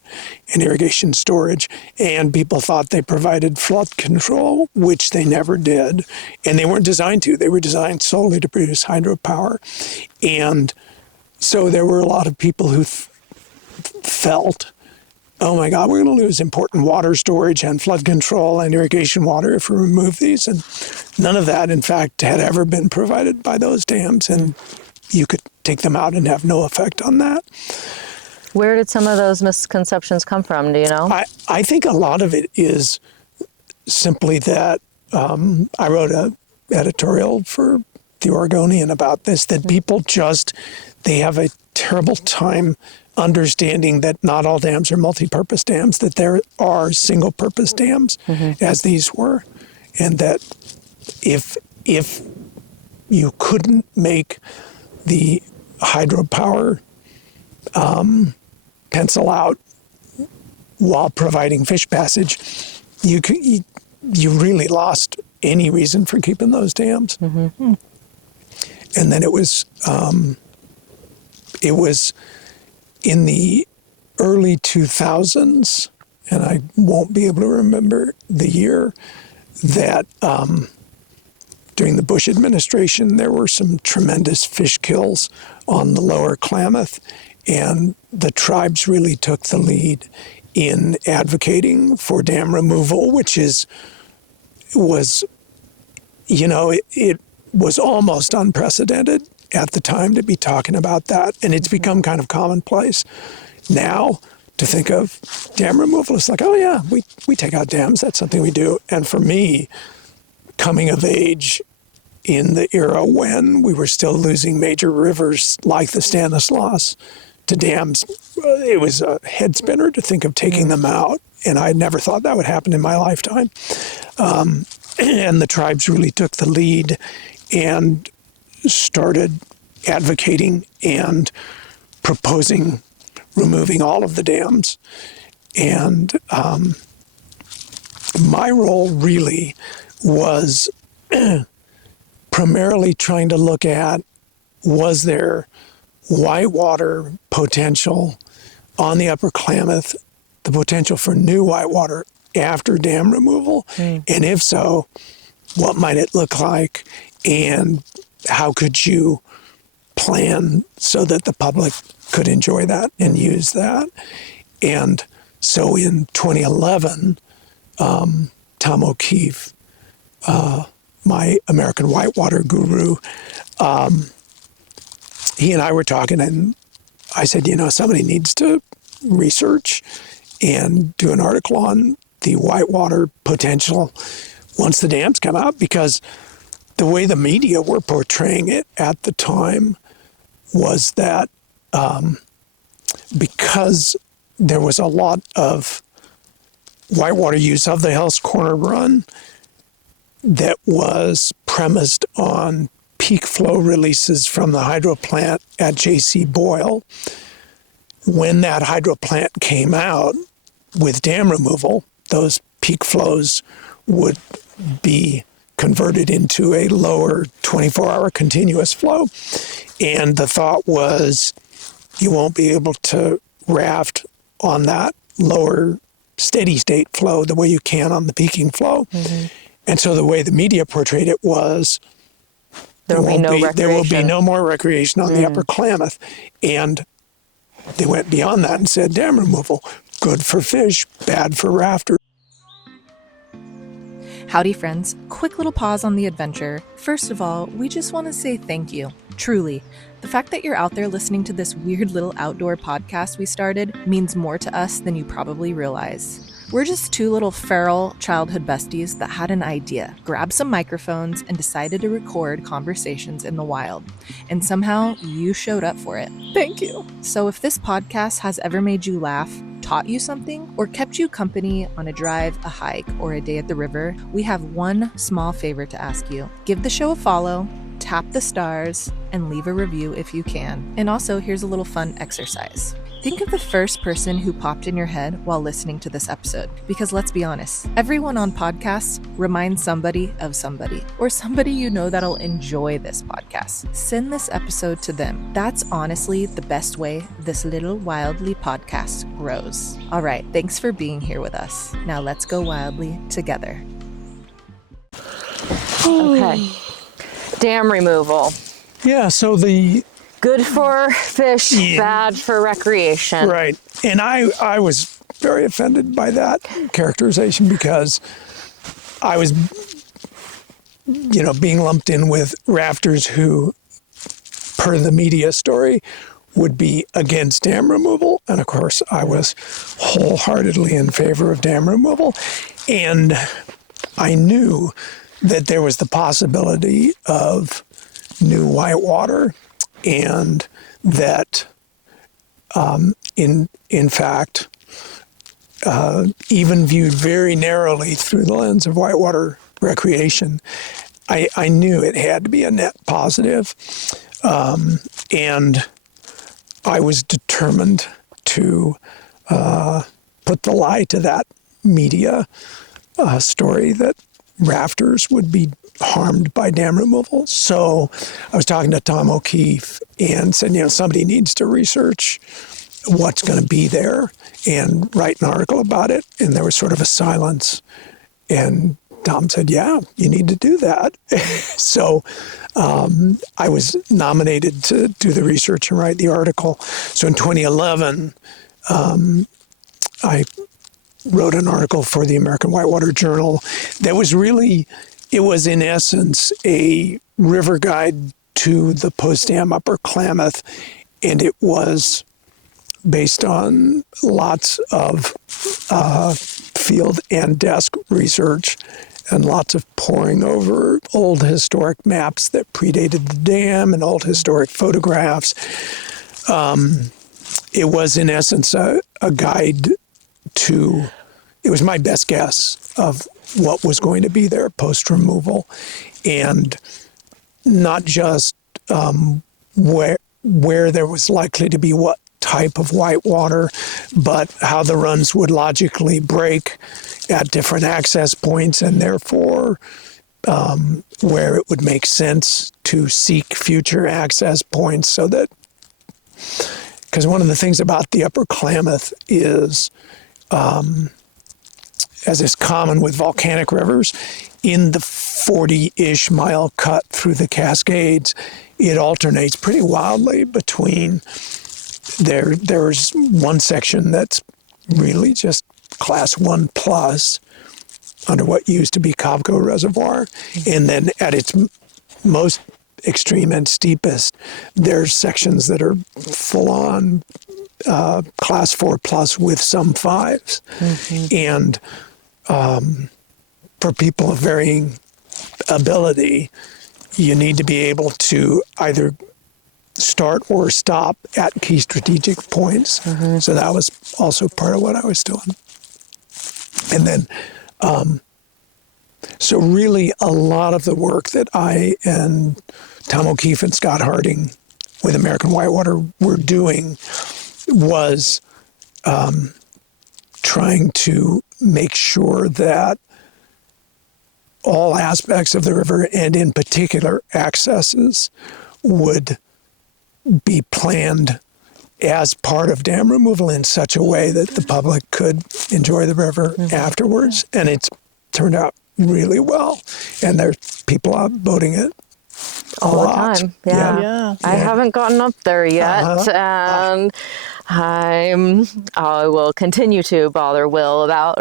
and irrigation storage. And people thought they provided flood control, which they never did. And they weren't designed to. They were designed solely to produce hydropower. And so there were a lot of people who felt, oh my God, we're going to lose important water storage and flood control and irrigation water if we remove these. And none of that, in fact, had ever been provided by those dams. And you could take them out and have no effect on that. Where did some of those misconceptions come from? Do you know? I think a lot of it is simply that I wrote an editorial for the Oregonian about this, that people they have a terrible time understanding that not all dams are multi-purpose dams, that there are single-purpose dams, as these were, and that if you couldn't make the hydropower pencil out while providing fish passage, you really lost any reason for keeping those dams. And then it was in the early 2000s, and I won't be able to remember the year, that during the Bush administration, there were some tremendous fish kills on the lower Klamath, and the tribes really took the lead in advocating for dam removal, which was almost unprecedented at the time to be talking about that, and it's become kind of commonplace now to think of dam removal. It's like, oh yeah, we take out dams, that's something we do. And for me, coming of age in the era when we were still losing major rivers like the Stanislaus to dams, it was a head spinner to think of taking them out, and I never thought that would happen in my lifetime. And the tribes really took the lead and started advocating and proposing removing all of the dams. And my role really was primarily trying to look at, was there whitewater potential on the upper Klamath, the potential for new whitewater after dam removal? And if so, what might it look like? And how could you plan so that the public could enjoy that and use that? And so in 2011, Tom O'Keefe, my American whitewater guru, he and I were talking, and I said, somebody needs to research and do an article on the whitewater potential once the dams come out, because the way the media were portraying it at the time was that because there was a lot of whitewater use of the Hell's Corner run that was premised on peak flow releases from the hydro plant at J.C. Boyle. When that hydro plant came out with dam removal, those peak flows would be converted into a lower 24-hour continuous flow. And the thought was you won't be able to raft on that lower steady state flow the way you can on the peaking flow. Mm-hmm. And so the way the media portrayed it was there will be no more recreation on the Upper Klamath. And they went beyond that and said dam removal, good for fish, bad for rafters. Howdy, friends. Quick little pause on the adventure. First of all, we just want to say thank you. Truly. The fact that you're out there listening to this weird little outdoor podcast we started means more to us than you probably realize. We're just two little feral childhood besties that had an idea, grabbed some microphones, and decided to record conversations in the wild. And somehow, you showed up for it. Thank you. So if this podcast has ever made you laugh, taught you something, or kept you company on a drive, a hike, or a day at the river, we have one small favor to ask you. Give the show a follow, tap the stars, and leave a review if you can. And also, here's a little fun exercise. Think of the first person who popped in your head while listening to this episode. Because let's be honest, everyone on podcasts reminds somebody of somebody, or somebody you know that'll enjoy this podcast. Send this episode to them. That's honestly the best way this little Wildly podcast grows. All right, thanks for being here with us. Now let's go wildly together. Okay. Dam removal. Yeah, so the... Good for fish, bad for recreation. Right. And I was very offended by that characterization because I was, being lumped in with rafters who, per the media story, would be against dam removal. And of course, I was wholeheartedly in favor of dam removal. And I knew that there was the possibility of new whitewater, and that, in fact, even viewed very narrowly through the lens of whitewater recreation, I knew it had to be a net positive, and I was determined to put the lie to that media story that rafters would be harmed by dam removal. So I was talking to Tom O'Keefe and said, somebody needs to research what's going to be there and write an article about it. And there was sort of a silence. And Tom said, yeah, you need to do that. So I was nominated to do the research and write the article. So in 2011, I wrote an article for the American Whitewater Journal that was really, it was in essence a river guide to the post-dam Upper Klamath, and it was based on lots of field and desk research and lots of poring over old historic maps that predated the dam and old historic photographs. It was in essence a guide to, it was my best guess of what was going to be there post-removal, and not just where there was likely to be what type of whitewater, but how the runs would logically break at different access points, and therefore where it would make sense to seek future access points, so that, because one of the things about the Upper Klamath is, as is common with volcanic rivers, in the 40-ish mile cut through the Cascades, it alternates pretty wildly between, there's one section that's really just class 1 plus under what used to be Cavco Reservoir, and then at its most extreme and steepest, there's sections that are full on class 4 plus with some 5s. Mm-hmm. And for people of varying ability, you need to be able to either start or stop at key strategic points. So that was also part of what I was doing. And then, so really a lot of the work that I and Tom O'Keefe and Scott Harding with American Whitewater were doing was trying to make sure that all aspects of the river, and in particular accesses, would be planned as part of dam removal in such a way that the public could enjoy the river afterwards. And it's turned out really well. And there's people out boating it all the time. Yeah. I haven't gotten up there yet, and I will continue to bother Will about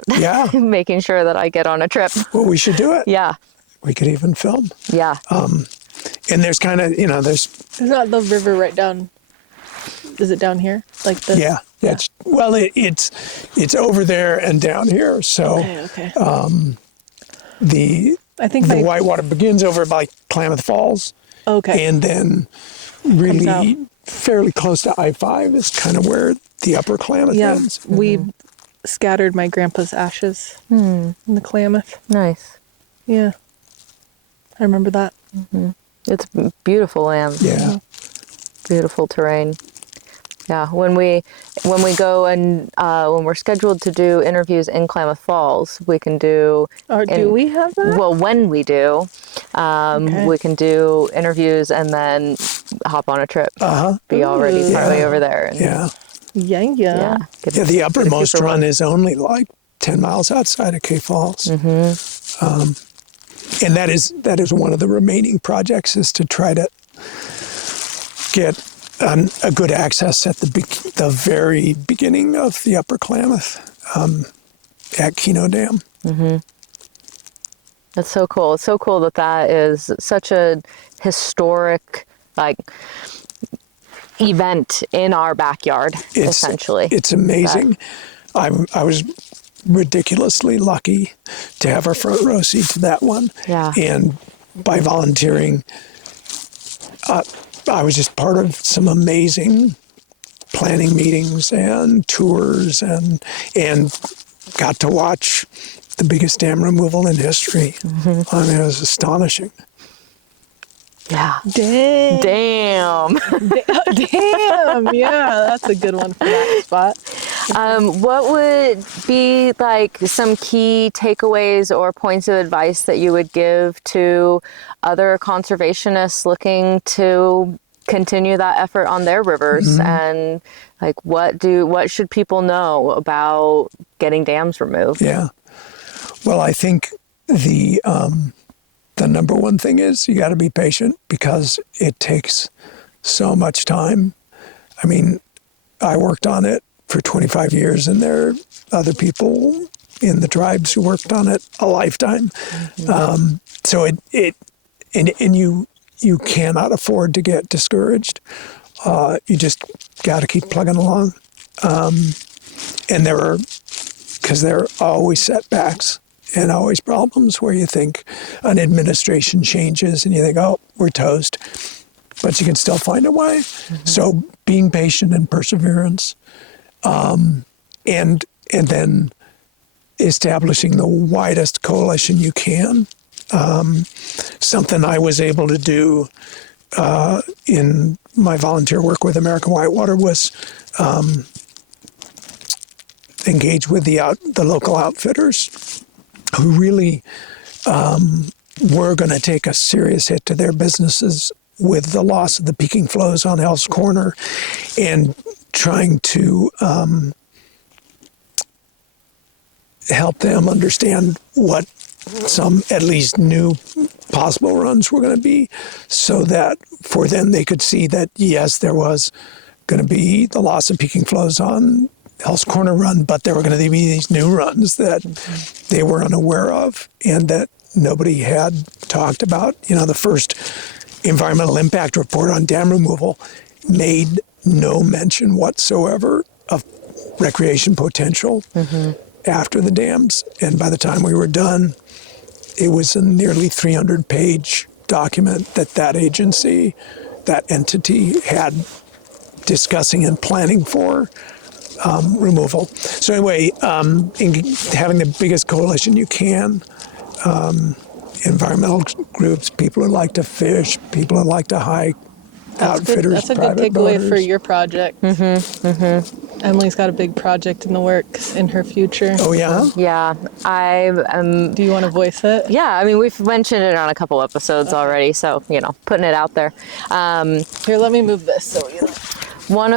making sure that I get on a trip. Well, we should do it. Yeah. We could even film. Yeah. And there's kind of, there's... Is that the river right down? Is it down here? Like the... Yeah. It's, well, it's over there and down here. So Okay. I think the Whitewater begins over by Klamath Falls. Okay. And then really fairly close to I-5 is kind of where the upper Klamath ends. We scattered my grandpa's ashes in the Klamath. Nice. Yeah. I remember that. It's beautiful land. Yeah. Beautiful terrain. Yeah, when we go and when we're scheduled to do interviews in Klamath Falls, we can do. Or do we have that? Well, when we do, we can do interviews and then hop on a trip. Be already partway over there. And, Yeah. The uppermost run is only like 10 miles outside of K Falls. And that is one of the remaining projects, is to try to get a good access at the very beginning of the upper Klamath at Keno Dam. That's so cool. It's so cool that is such a historic event in our backyard, essentially. It's amazing. I was ridiculously lucky to have a front row seat to that one. Yeah. And by volunteering, I was just part of some amazing planning meetings and tours, and got to watch the biggest dam removal in history. I mean, it was astonishing. Yeah. Damn. Damn. Yeah, that's a good one for that spot. What would be some key takeaways or points of advice that you would give to other conservationists looking to continue that effort on their rivers? And what should people know about getting dams removed? Yeah. Well, I think the number one thing is you got to be patient, because it takes so much time. I mean, I worked on it for 25 years, and there are other people in the tribes who worked on it a lifetime. So you cannot afford to get discouraged. You just got to keep plugging along. And there are always setbacks and always problems where you think an administration changes and you think, oh, we're toast. But you can still find a way. So being patient and perseverance, and then establishing the widest coalition you can. Something I was able to do in my volunteer work with American Whitewater was engage with the local outfitters who really were going to take a serious hit to their businesses with the loss of the peaking flows on Hell's Corner, and trying to help them understand what some at least new possible runs were going to be, so that for them they could see that, yes, there was going to be the loss of peaking flows on Hell's Corner run, but there were going to be these new runs that they were unaware of and that nobody had talked about. The first environmental impact report on dam removal made no mention whatsoever of recreation potential after the dams. And by the time we were done, it was a nearly 300-page document that agency that entity had discussing and planning for removal. So anyway, having the biggest coalition you can, environmental groups, people who like to fish, people who like to hike, outfitters, That's a good private takeaway boaters. for your project. Emily's got a big project in the works in her future. Oh yeah? Yeah, Do you want to voice it? yeah, I mean, we've mentioned it on a couple episodes already, so, putting it out there. Here, let me move this so you. When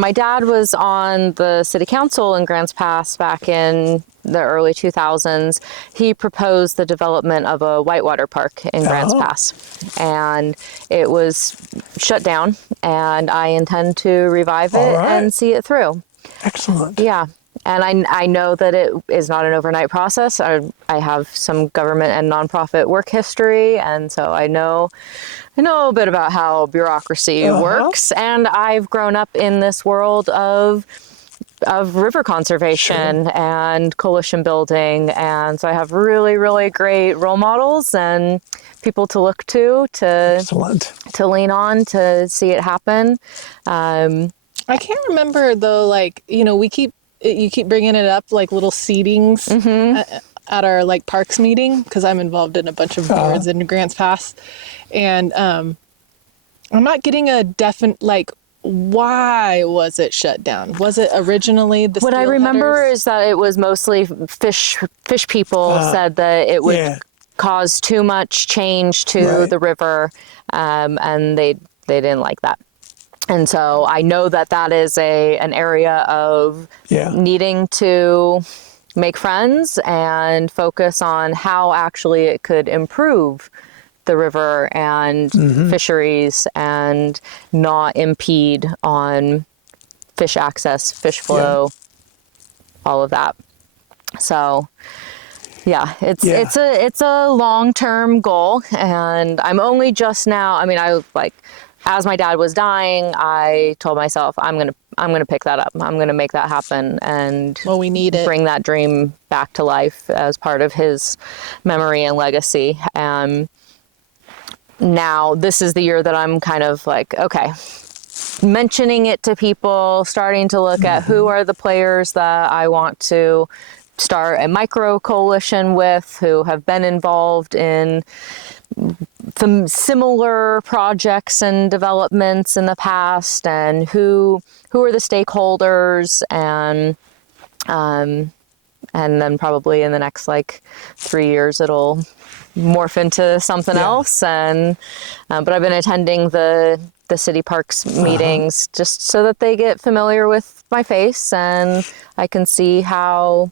my dad was on the city council in Grants Pass back in the early 2000s, he proposed the development of a whitewater park in Grants Pass, and it was shut down, and I intend to revive it and see it through. Excellent. Yeah. And I know that it is not an overnight process. I have some government and nonprofit work history, and so I know a bit about how bureaucracy works. And I've grown up in this world of river conservation and coalition building, and so I have really, really great role models and people to look to lean on to see it happen. I can't remember though. You keep bringing it up, like little seatings at our parks meeting, because I'm involved in a bunch of boards in Grants Pass, and I'm not getting a definite why was it shut down? Was it originally the What I remember steelheaders? is that it was mostly fish people said that it would cause too much change to the river, and they didn't like that. And so I know that is an area of needing to make friends and focus on how actually it could improve the river and fisheries and not impede on fish access, fish flow, all of that. So it's a long-term goal, and I'm only just now, as my dad was dying, I told myself I'm gonna pick that up. I'm gonna make that happen, and we need it. Bring that dream back to life as part of his memory and legacy. Now this is the year that I'm kind of mentioning it to people, starting to look at who are the players that I want to start a micro coalition with, who have been involved in some similar projects and developments in the past, and who are the stakeholders, and then probably in the next 3 years it'll morph into something else. And but I've been attending the city parks meetings just so that they get familiar with my face and I can see how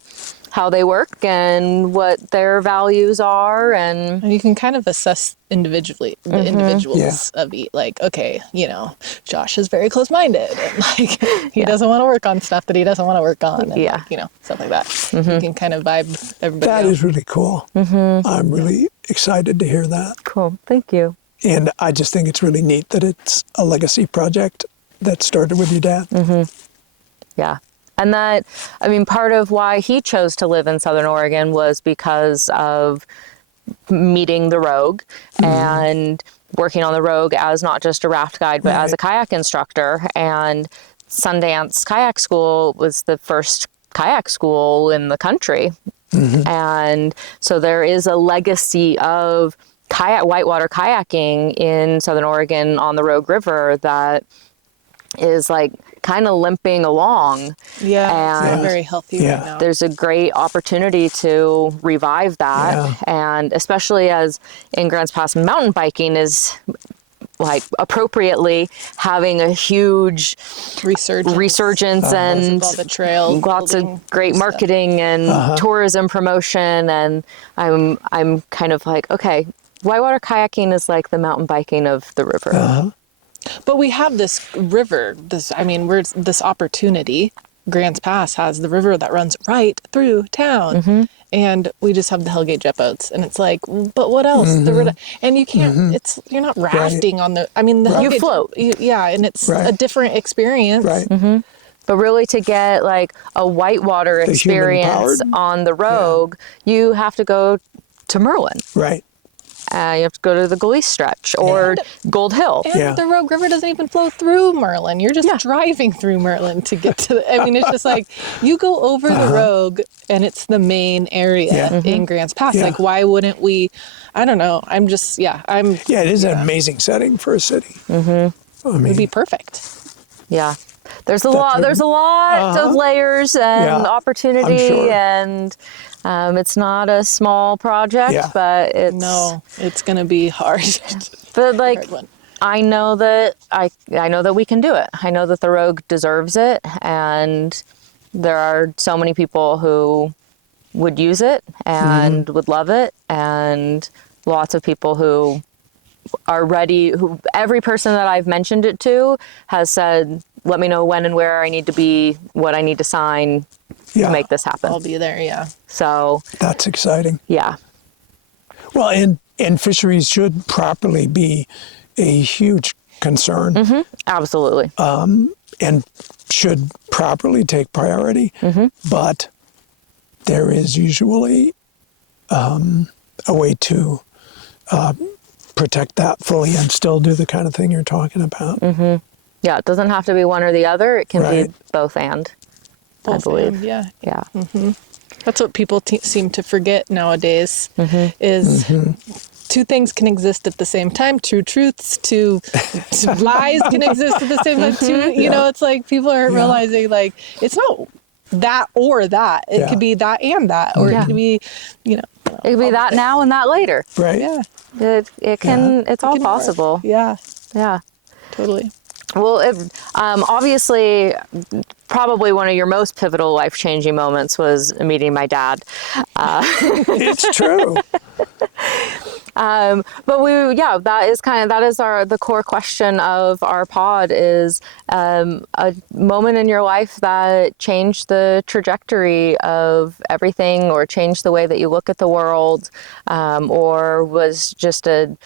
they work and what their values are, and you can kind of assess individually the individuals of each. Josh is very close-minded, and he doesn't want to work on stuff that he doesn't want to work on, and stuff like that. You can kind of vibe everybody. That is really cool. I'm really excited to hear that. Cool, thank you. And I just think it's really neat that it's a legacy project that started with your dad. Yeah. And that, part of why he chose to live in Southern Oregon was because of meeting the Rogue and working on the Rogue as not just a raft guide, but as a kayak instructor. And Sundance Kayak School was the first kayak school in the country. And so there is a legacy of whitewater kayaking in Southern Oregon on the Rogue River that is kind of limping along. And it's very healthy right now. There's a great opportunity to revive that. And especially as in Grants Pass, mountain biking is appropriately having a huge resurgence and all the trails, lots of great marketing and tourism promotion. And I'm kind of okay, whitewater kayaking is like the mountain biking of the river. But we have this river, this opportunity. Grants Pass has the river that runs right through town. And we just have the Hellgate jet boats. And it's but what else? And you can't, you're not rafting on the Hellgate, you float. And it's a different experience. But really to get a whitewater experience on the Rogue, you have to go to Merlin. You have to go to the Gully Stretch or Gold Hill. And the Rogue River doesn't even flow through Merlin. You're just driving through Merlin to get to the, I mean, it's just like you go over the Rogue and it's the main area in Grants Pass. Like, why wouldn't we? I don't know. I'm just, it is an amazing setting for a city. I mean, it'd be perfect. Yeah. There's a lot of layers and opportunity, and it's not a small project, but it's going to be hard. But like, I know that we can do it. I know that the Rogue deserves it, and there are so many people who would use it and would love it, and lots of people who are ready. Who every person that I've mentioned it to has said, let me know when and where I need to be, what I need to sign to make this happen. I'll be there, So that's exciting. Yeah. Well, and fisheries should properly be a huge concern. Absolutely. And should properly take priority. But there is usually a way to protect that fully and still do the kind of thing you're talking about. Yeah, it doesn't have to be one or the other. It can be both and, I believe. Yeah. Yeah. That's what people seem to forget nowadays is two things can exist at the same time. Two truths, two lies can exist at the same time. You know, it's like people aren't realizing like it's not that or that. It could be that and that, or it could be, you know. It could be that now and that later. Right. Yeah. It can, it's all possible. Yeah. Yeah. Totally. Well, obviously, probably one of your most pivotal life-changing moments was meeting my dad. It's true. But that is the core question of our pod is a moment in your life that changed the trajectory of everything, or changed the way that you look at the world, or was just an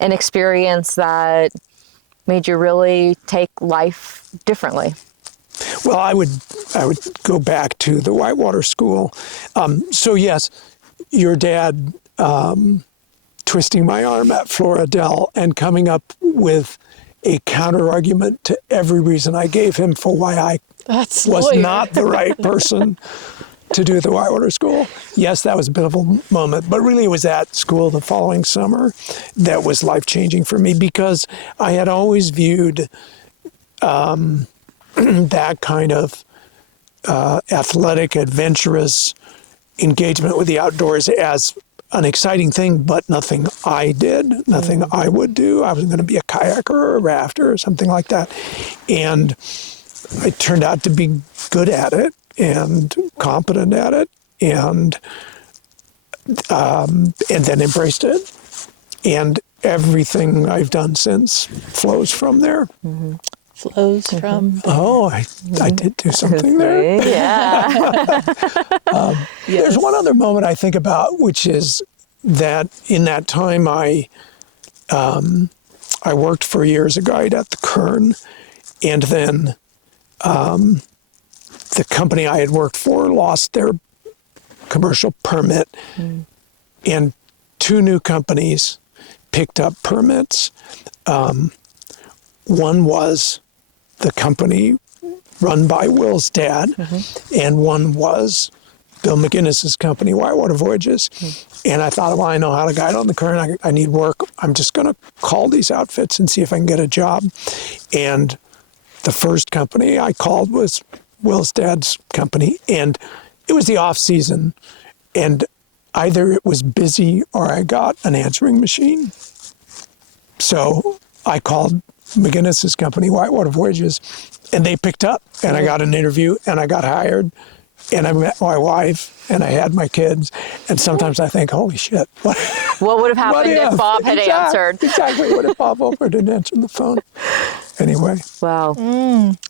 experience that made you really take life differently. Well, I would go back to the WhiteWater School. So yes, your dad twisting my arm at Floridel and coming up with a counter argument to every reason I gave him for why I was not the right person to do the WhiteWater School. Yes, that was a bit of a moment, but really it was at school the following summer that was life-changing for me, because I had always viewed that kind of athletic, adventurous engagement with the outdoors as an exciting thing, but nothing I did, nothing I would do. I was going to be a kayaker or a rafter or something like that. And I turned out to be good at it and competent at it, and then embraced it. And everything I've done since flows from there. Flows from there. Oh, I did do something there. Yeah. There's one other moment I think about, which is that in that time I worked for years as a guide at the Kern, and then the company I had worked for lost their commercial permit, and two new companies picked up permits. One was the company run by Will's dad, and one was Bill McGinnis's company, WhiteWater Voyages. And I thought, well, I know how to guide on the Kern. I need work. I'm just going to call these outfits and see if I can get a job. And the first company I called was Will's dad's company, and it was the off season, and either it was busy or I got an answering machine. So I called McGinnis's company, WhiteWater Voyages, and they picked up, and I got an interview, and I got hired, and I met my wife, and I had my kids, and sometimes I think, holy shit. What would have happened if Bob had answered? Exactly. What if Bob Oper didn't answer the phone? Anyway. Wow.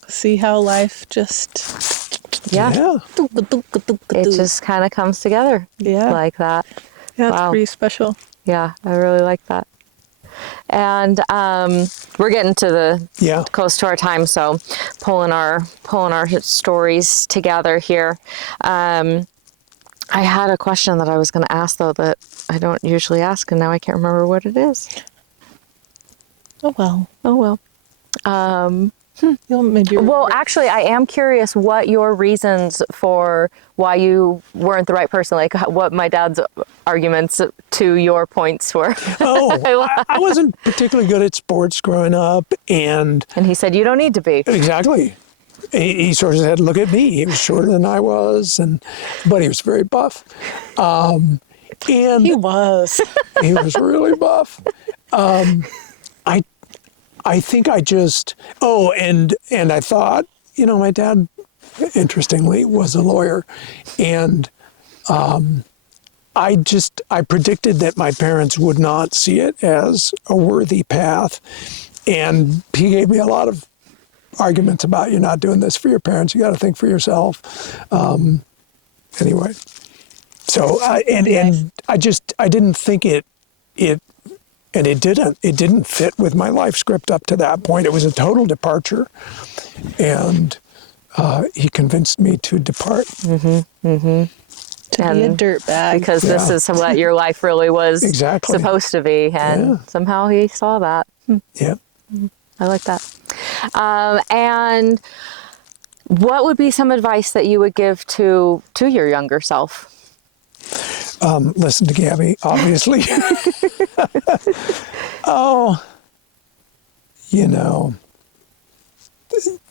See how life just... Yeah. It just kind of comes together like that. Yeah, it's Wow. pretty special. Yeah, I really like that. And we're getting to the close to our time, so pulling our stories together here. I had a question that I was going to ask, though, that I don't usually ask, and now I can't remember what it is. Oh, well. Oh, well. Maybe Well, actually, I am curious what your reasons for why you weren't the right person, like what my dad's arguments to your points were. I wasn't particularly good at sports growing up, and he said, you don't need to be. exactly. He sort of said, look at me. He was shorter than I was, but he was very buff. And he was. He was really buff. I think I just, and I thought, my dad, interestingly, was a lawyer. And I predicted that my parents would not see it as a worthy path. And he gave me a lot of arguments about, you're not doing this for your parents, you got to think for yourself. Anyway, so I didn't think it didn't fit with my life script up to that point. It was a total departure, and he convinced me to depart. To be a dirtbag. Because this is what your life really was Exactly. supposed to be, and somehow he saw that. Yeah. I like that. And what would be some advice that you would give to your younger self? Listen to Gabby, obviously.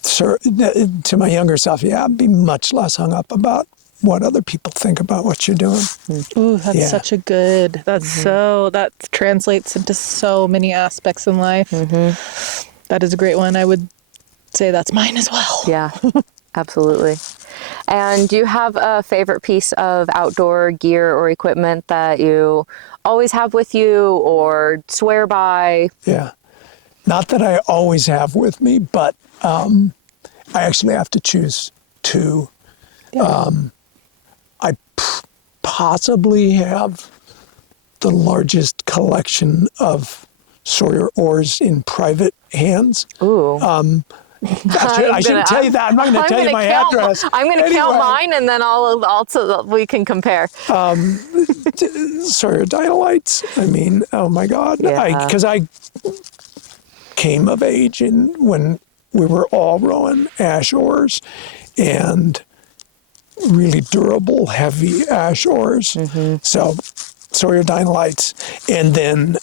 Sir, to my younger self, I'd be much less hung up about what other people think about what you're doing. Ooh, that's such a good, that translates into so many aspects in life. That is a great one. I would say that's mine as well. Yeah, absolutely. And do you have a favorite piece of outdoor gear or equipment that you always have with you or swear by? Yeah. Not that I always have with me, but I actually have to choose two. Yeah. I possibly have the largest collection of Sawyer oars in private hands. Ooh. I shouldn't tell you that. I'm not going to tell you my address. I'm going to count mine, and then we can compare. Sawyer Dynalites. I mean, oh my God. Yeah. Because I came of age when we were all rowing ash oars, and really durable, heavy ash oars. So Sawyer Dynalites, and then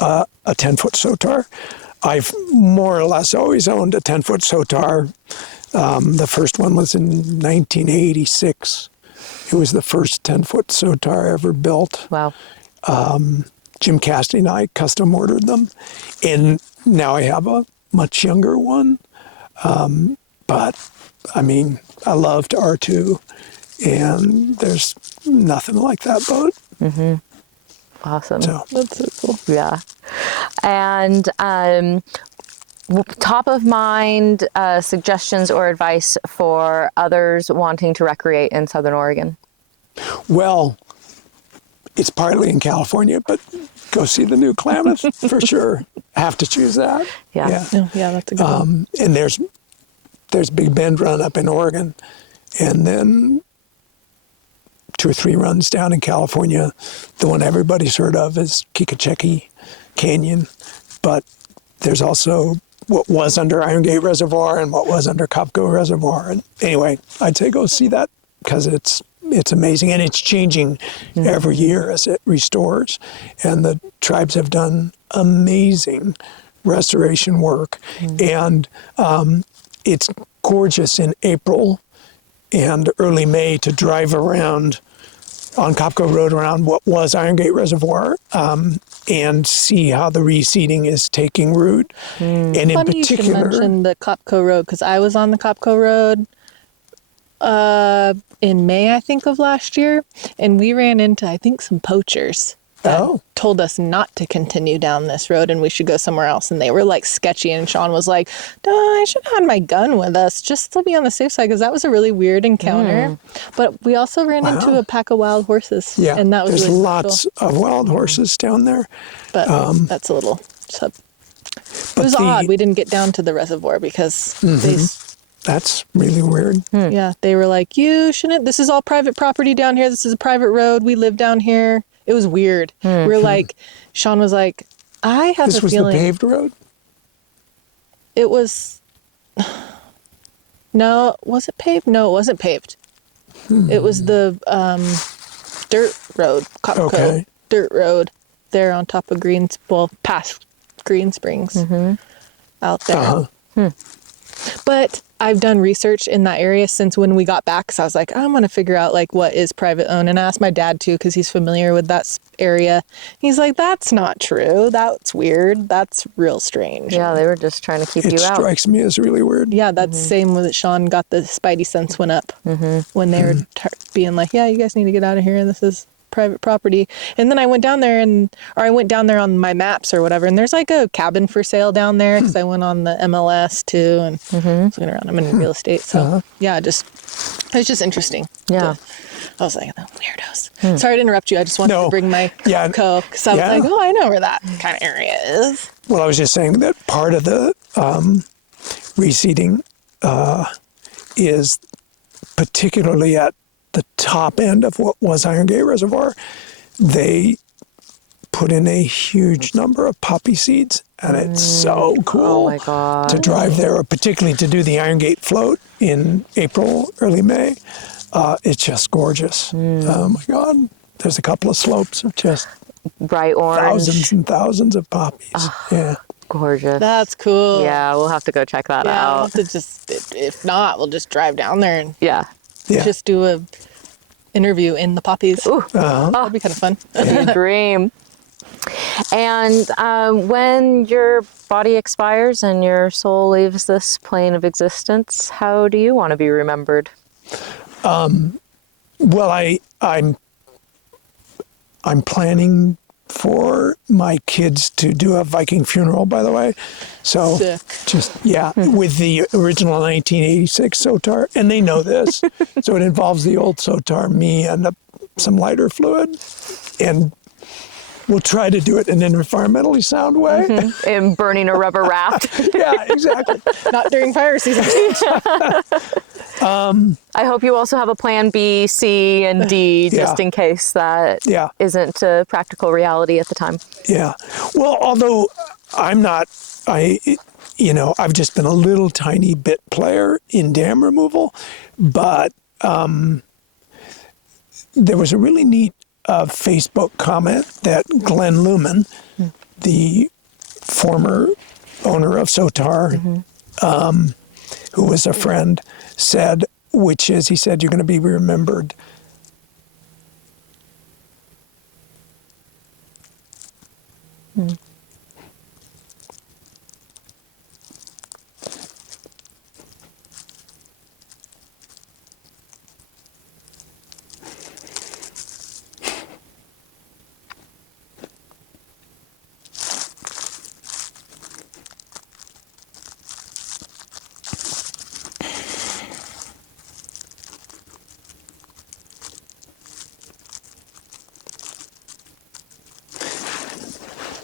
a 10-foot Sotar. I've more or less always owned a 10-foot Sotar. The first one was in 1986. It was the first 10-foot Sotar ever built. Wow. Jim Cassidy and I custom ordered them. And now I have a much younger one. But, I mean, I loved R2, and there's nothing like that boat. Awesome. So. That's so cool. Yeah. And top of mind suggestions or advice for others wanting to recreate in Southern Oregon? Well, it's partly in California, but go see the new Klamath for sure. Have to choose that. Yeah. Yeah, that's a good one. And there's Big Bend Run up in Oregon, and then 2 or 3 runs down in California. The one everybody's heard of is Kikacheki Canyon, but there's also what was under Iron Gate Reservoir and what was under Kopko Reservoir. And anyway, I'd say go see that because it's amazing, and it's changing every year as it restores. And the tribes have done amazing restoration work, and it's gorgeous in April and early May to drive around on Kopko Road around what was Iron Gate Reservoir and see how the reseeding is taking root. And in Funny particular, you should mention the Kopko Road, because I was on the Kopko Road in May, I think, of last year, and we ran into, I think, some poachers that told us not to continue down this road and we should go somewhere else. And they were like sketchy. And Sean was like, I should have had my gun with us just to be on the safe side, because that was a really weird encounter. But we also ran into a pack of wild horses. yeah, and that was there's really lots cool. of wild horses down there. But that's a little sub. It was odd. We didn't get down to the reservoir because That's really weird. Yeah, they were like, you shouldn't, this is all private property down here. This is a private road. We live down here. It was weird. We're like, Sean was like, I have This a was feeling. the paved road? It was, no, was it paved? No, it wasn't paved. It was the dirt road, Copco dirt road there on top of past Green Springs out there. But I've done research in that area since when we got back, so I was like, I'm going to figure out like what is private owned. And I asked my dad too, because he's familiar with that area. He's like, that's not true. That's weird. That's real strange. Yeah, they were just trying to keep It you out. strikes me as really weird. Yeah, that's same with Sean got the spidey sense went up when they were being like, yeah, you guys need to get out of here. This is private property. And then I went down there I went down there on my maps or whatever. And there's like a cabin for sale down there because I went on the MLS too and was looking around. I'm in real estate. So yeah, it's just interesting. Yeah. I was like, the weirdos. Sorry to interrupt you. I just wanted to bring my Coke because I was like, oh, I know where that kind of area is. Well, I was just saying that part of the reseeding is particularly at the top end of what was Iron Gate Reservoir. They put in a huge number of poppy seeds, and it's so cool to drive there, particularly to do the Iron Gate float in April, early May. It's just gorgeous. Oh my God. There's a couple of slopes of just bright orange. thousands and thousands of poppies. Yeah. Gorgeous. That's cool. Yeah, we'll have to go check that We'll out. have to if not, we'll just drive down there and just do a interview in the poppies. Ooh. That'd be kind of fun. Dream. And when your body expires and your soul leaves this plane of existence, how do you want to be remembered? Well, I'm planning for my kids to do a Viking funeral, by the way. So Sick. with the original 1986 Sotar, and they know this. So it involves the old Sotar, me, and some lighter fluid, and we'll try to do it in an environmentally sound way. In burning a rubber raft. Yeah, exactly. Not during fire season. I hope you also have a plan B, C, and D just in case that isn't a practical reality at the time. Yeah. Well, although I've just been a little tiny bit player in dam removal, but there was a really neat Facebook comment that Glenn Luman, the former owner of Sotar, who was a friend, said, which is, he said, you're going to be remembered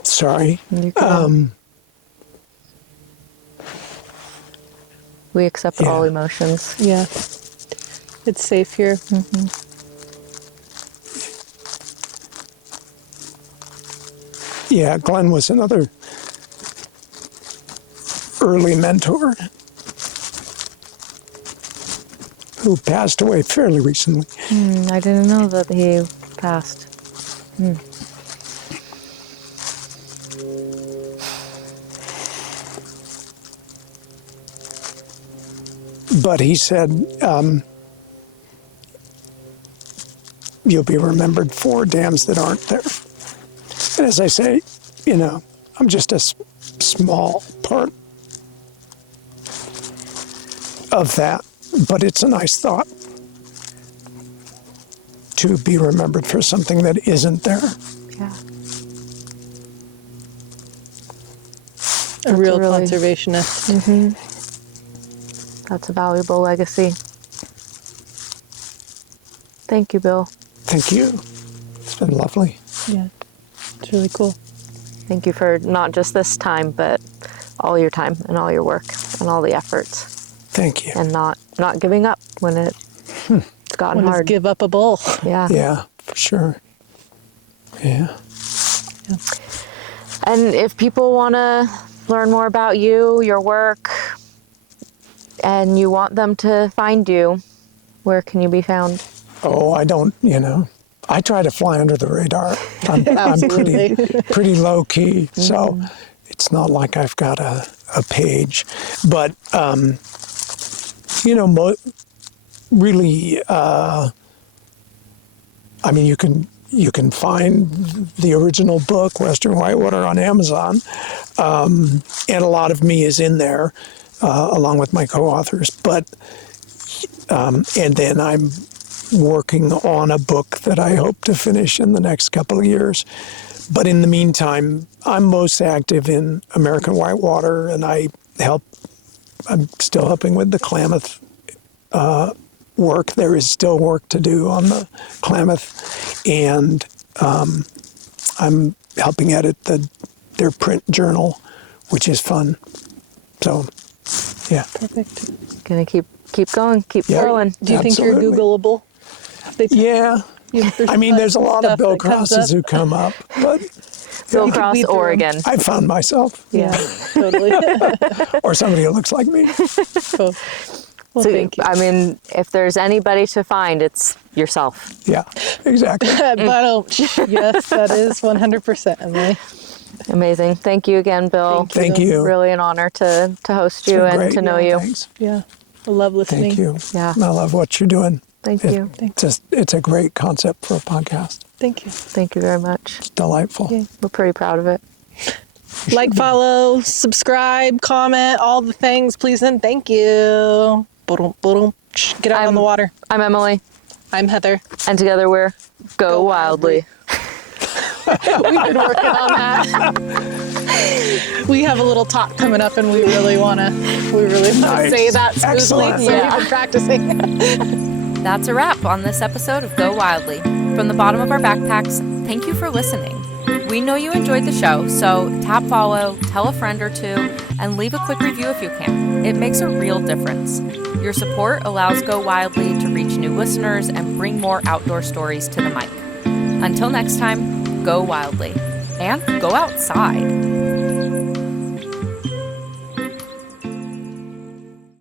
Sorry. We accept all emotions. Yeah. It's safe here. Yeah, Glenn was another early mentor who passed away fairly recently. I didn't know that he passed. But he said, you'll be remembered for dams that aren't there. And as I say, I'm just a small part of that, but it's a nice thought to be remembered for something that isn't there. Yeah. A real really- conservationist. That's a valuable legacy. Thank you, Bill. Thank you. It's been lovely. Yeah. It's really cool. Thank you for not just this time, but all your time and all your work and all the efforts. Thank you. and not giving up when it's gotten When hard. it's give up a bull. Yeah. Yeah, for sure. Yeah. And if people want to learn more about you, your work, and you want them to find you, where can you be found? Oh, I don't, I try to fly under the radar. I'm pretty low key, so it's not like I've got a page. But, really, I mean, you can find the original book, Western Whitewater, on Amazon, and a lot of me is in there, along with my co-authors. But and then I'm working on a book that I hope to finish in the next couple of years. But in the meantime, I'm most active in American Whitewater, and I'm still helping with the Klamath work. There is still work to do on the Klamath, and I'm helping edit their print journal, which is fun. So, yeah. Perfect. Gonna keep going, keep Yeah. growing. Do you think you're Absolutely. Googleable? Yeah. I mean, there's a lot of stuff Bill that comes Crosses up. who come up, but Bill You could Cross, weed through 'em. Oregon. I found myself, Yeah, totally. or somebody who looks like me. Cool. Well, So, thank you. I mean, if there's anybody to find, it's yourself. Yeah, exactly. But yes, that is 100%, Emily. Amazing. Thank you again, Bill. Thank you. Really an honor to host It's you been and great. to know Yeah, you. Thanks. Yeah, I love listening. Thank you. Yeah. I love what you're doing. Thank you. It's a great concept for a podcast. Thank you. Thank you very much. It's delightful. Yeah. We're pretty proud of it. Like, follow, subscribe, comment, all the things, please and thank you. Boom, boom. Get out on the water. I'm Emily, I'm Heather. and together we're Go Wildly. We've been working on that. We have a little talk coming up, and we really want to Nice. say that smoothly. Excellent. So Yeah. we've been practicing. That's a wrap on this episode of Go Wildly. From the bottom of our backpacks, thank you for listening. We know you enjoyed the show, so tap follow, tell a friend or two, and leave a quick review if you can. It makes a real difference. Your support allows Go Wildly to reach new listeners and bring more outdoor stories to the mic. Until next time, go wildly and go outside.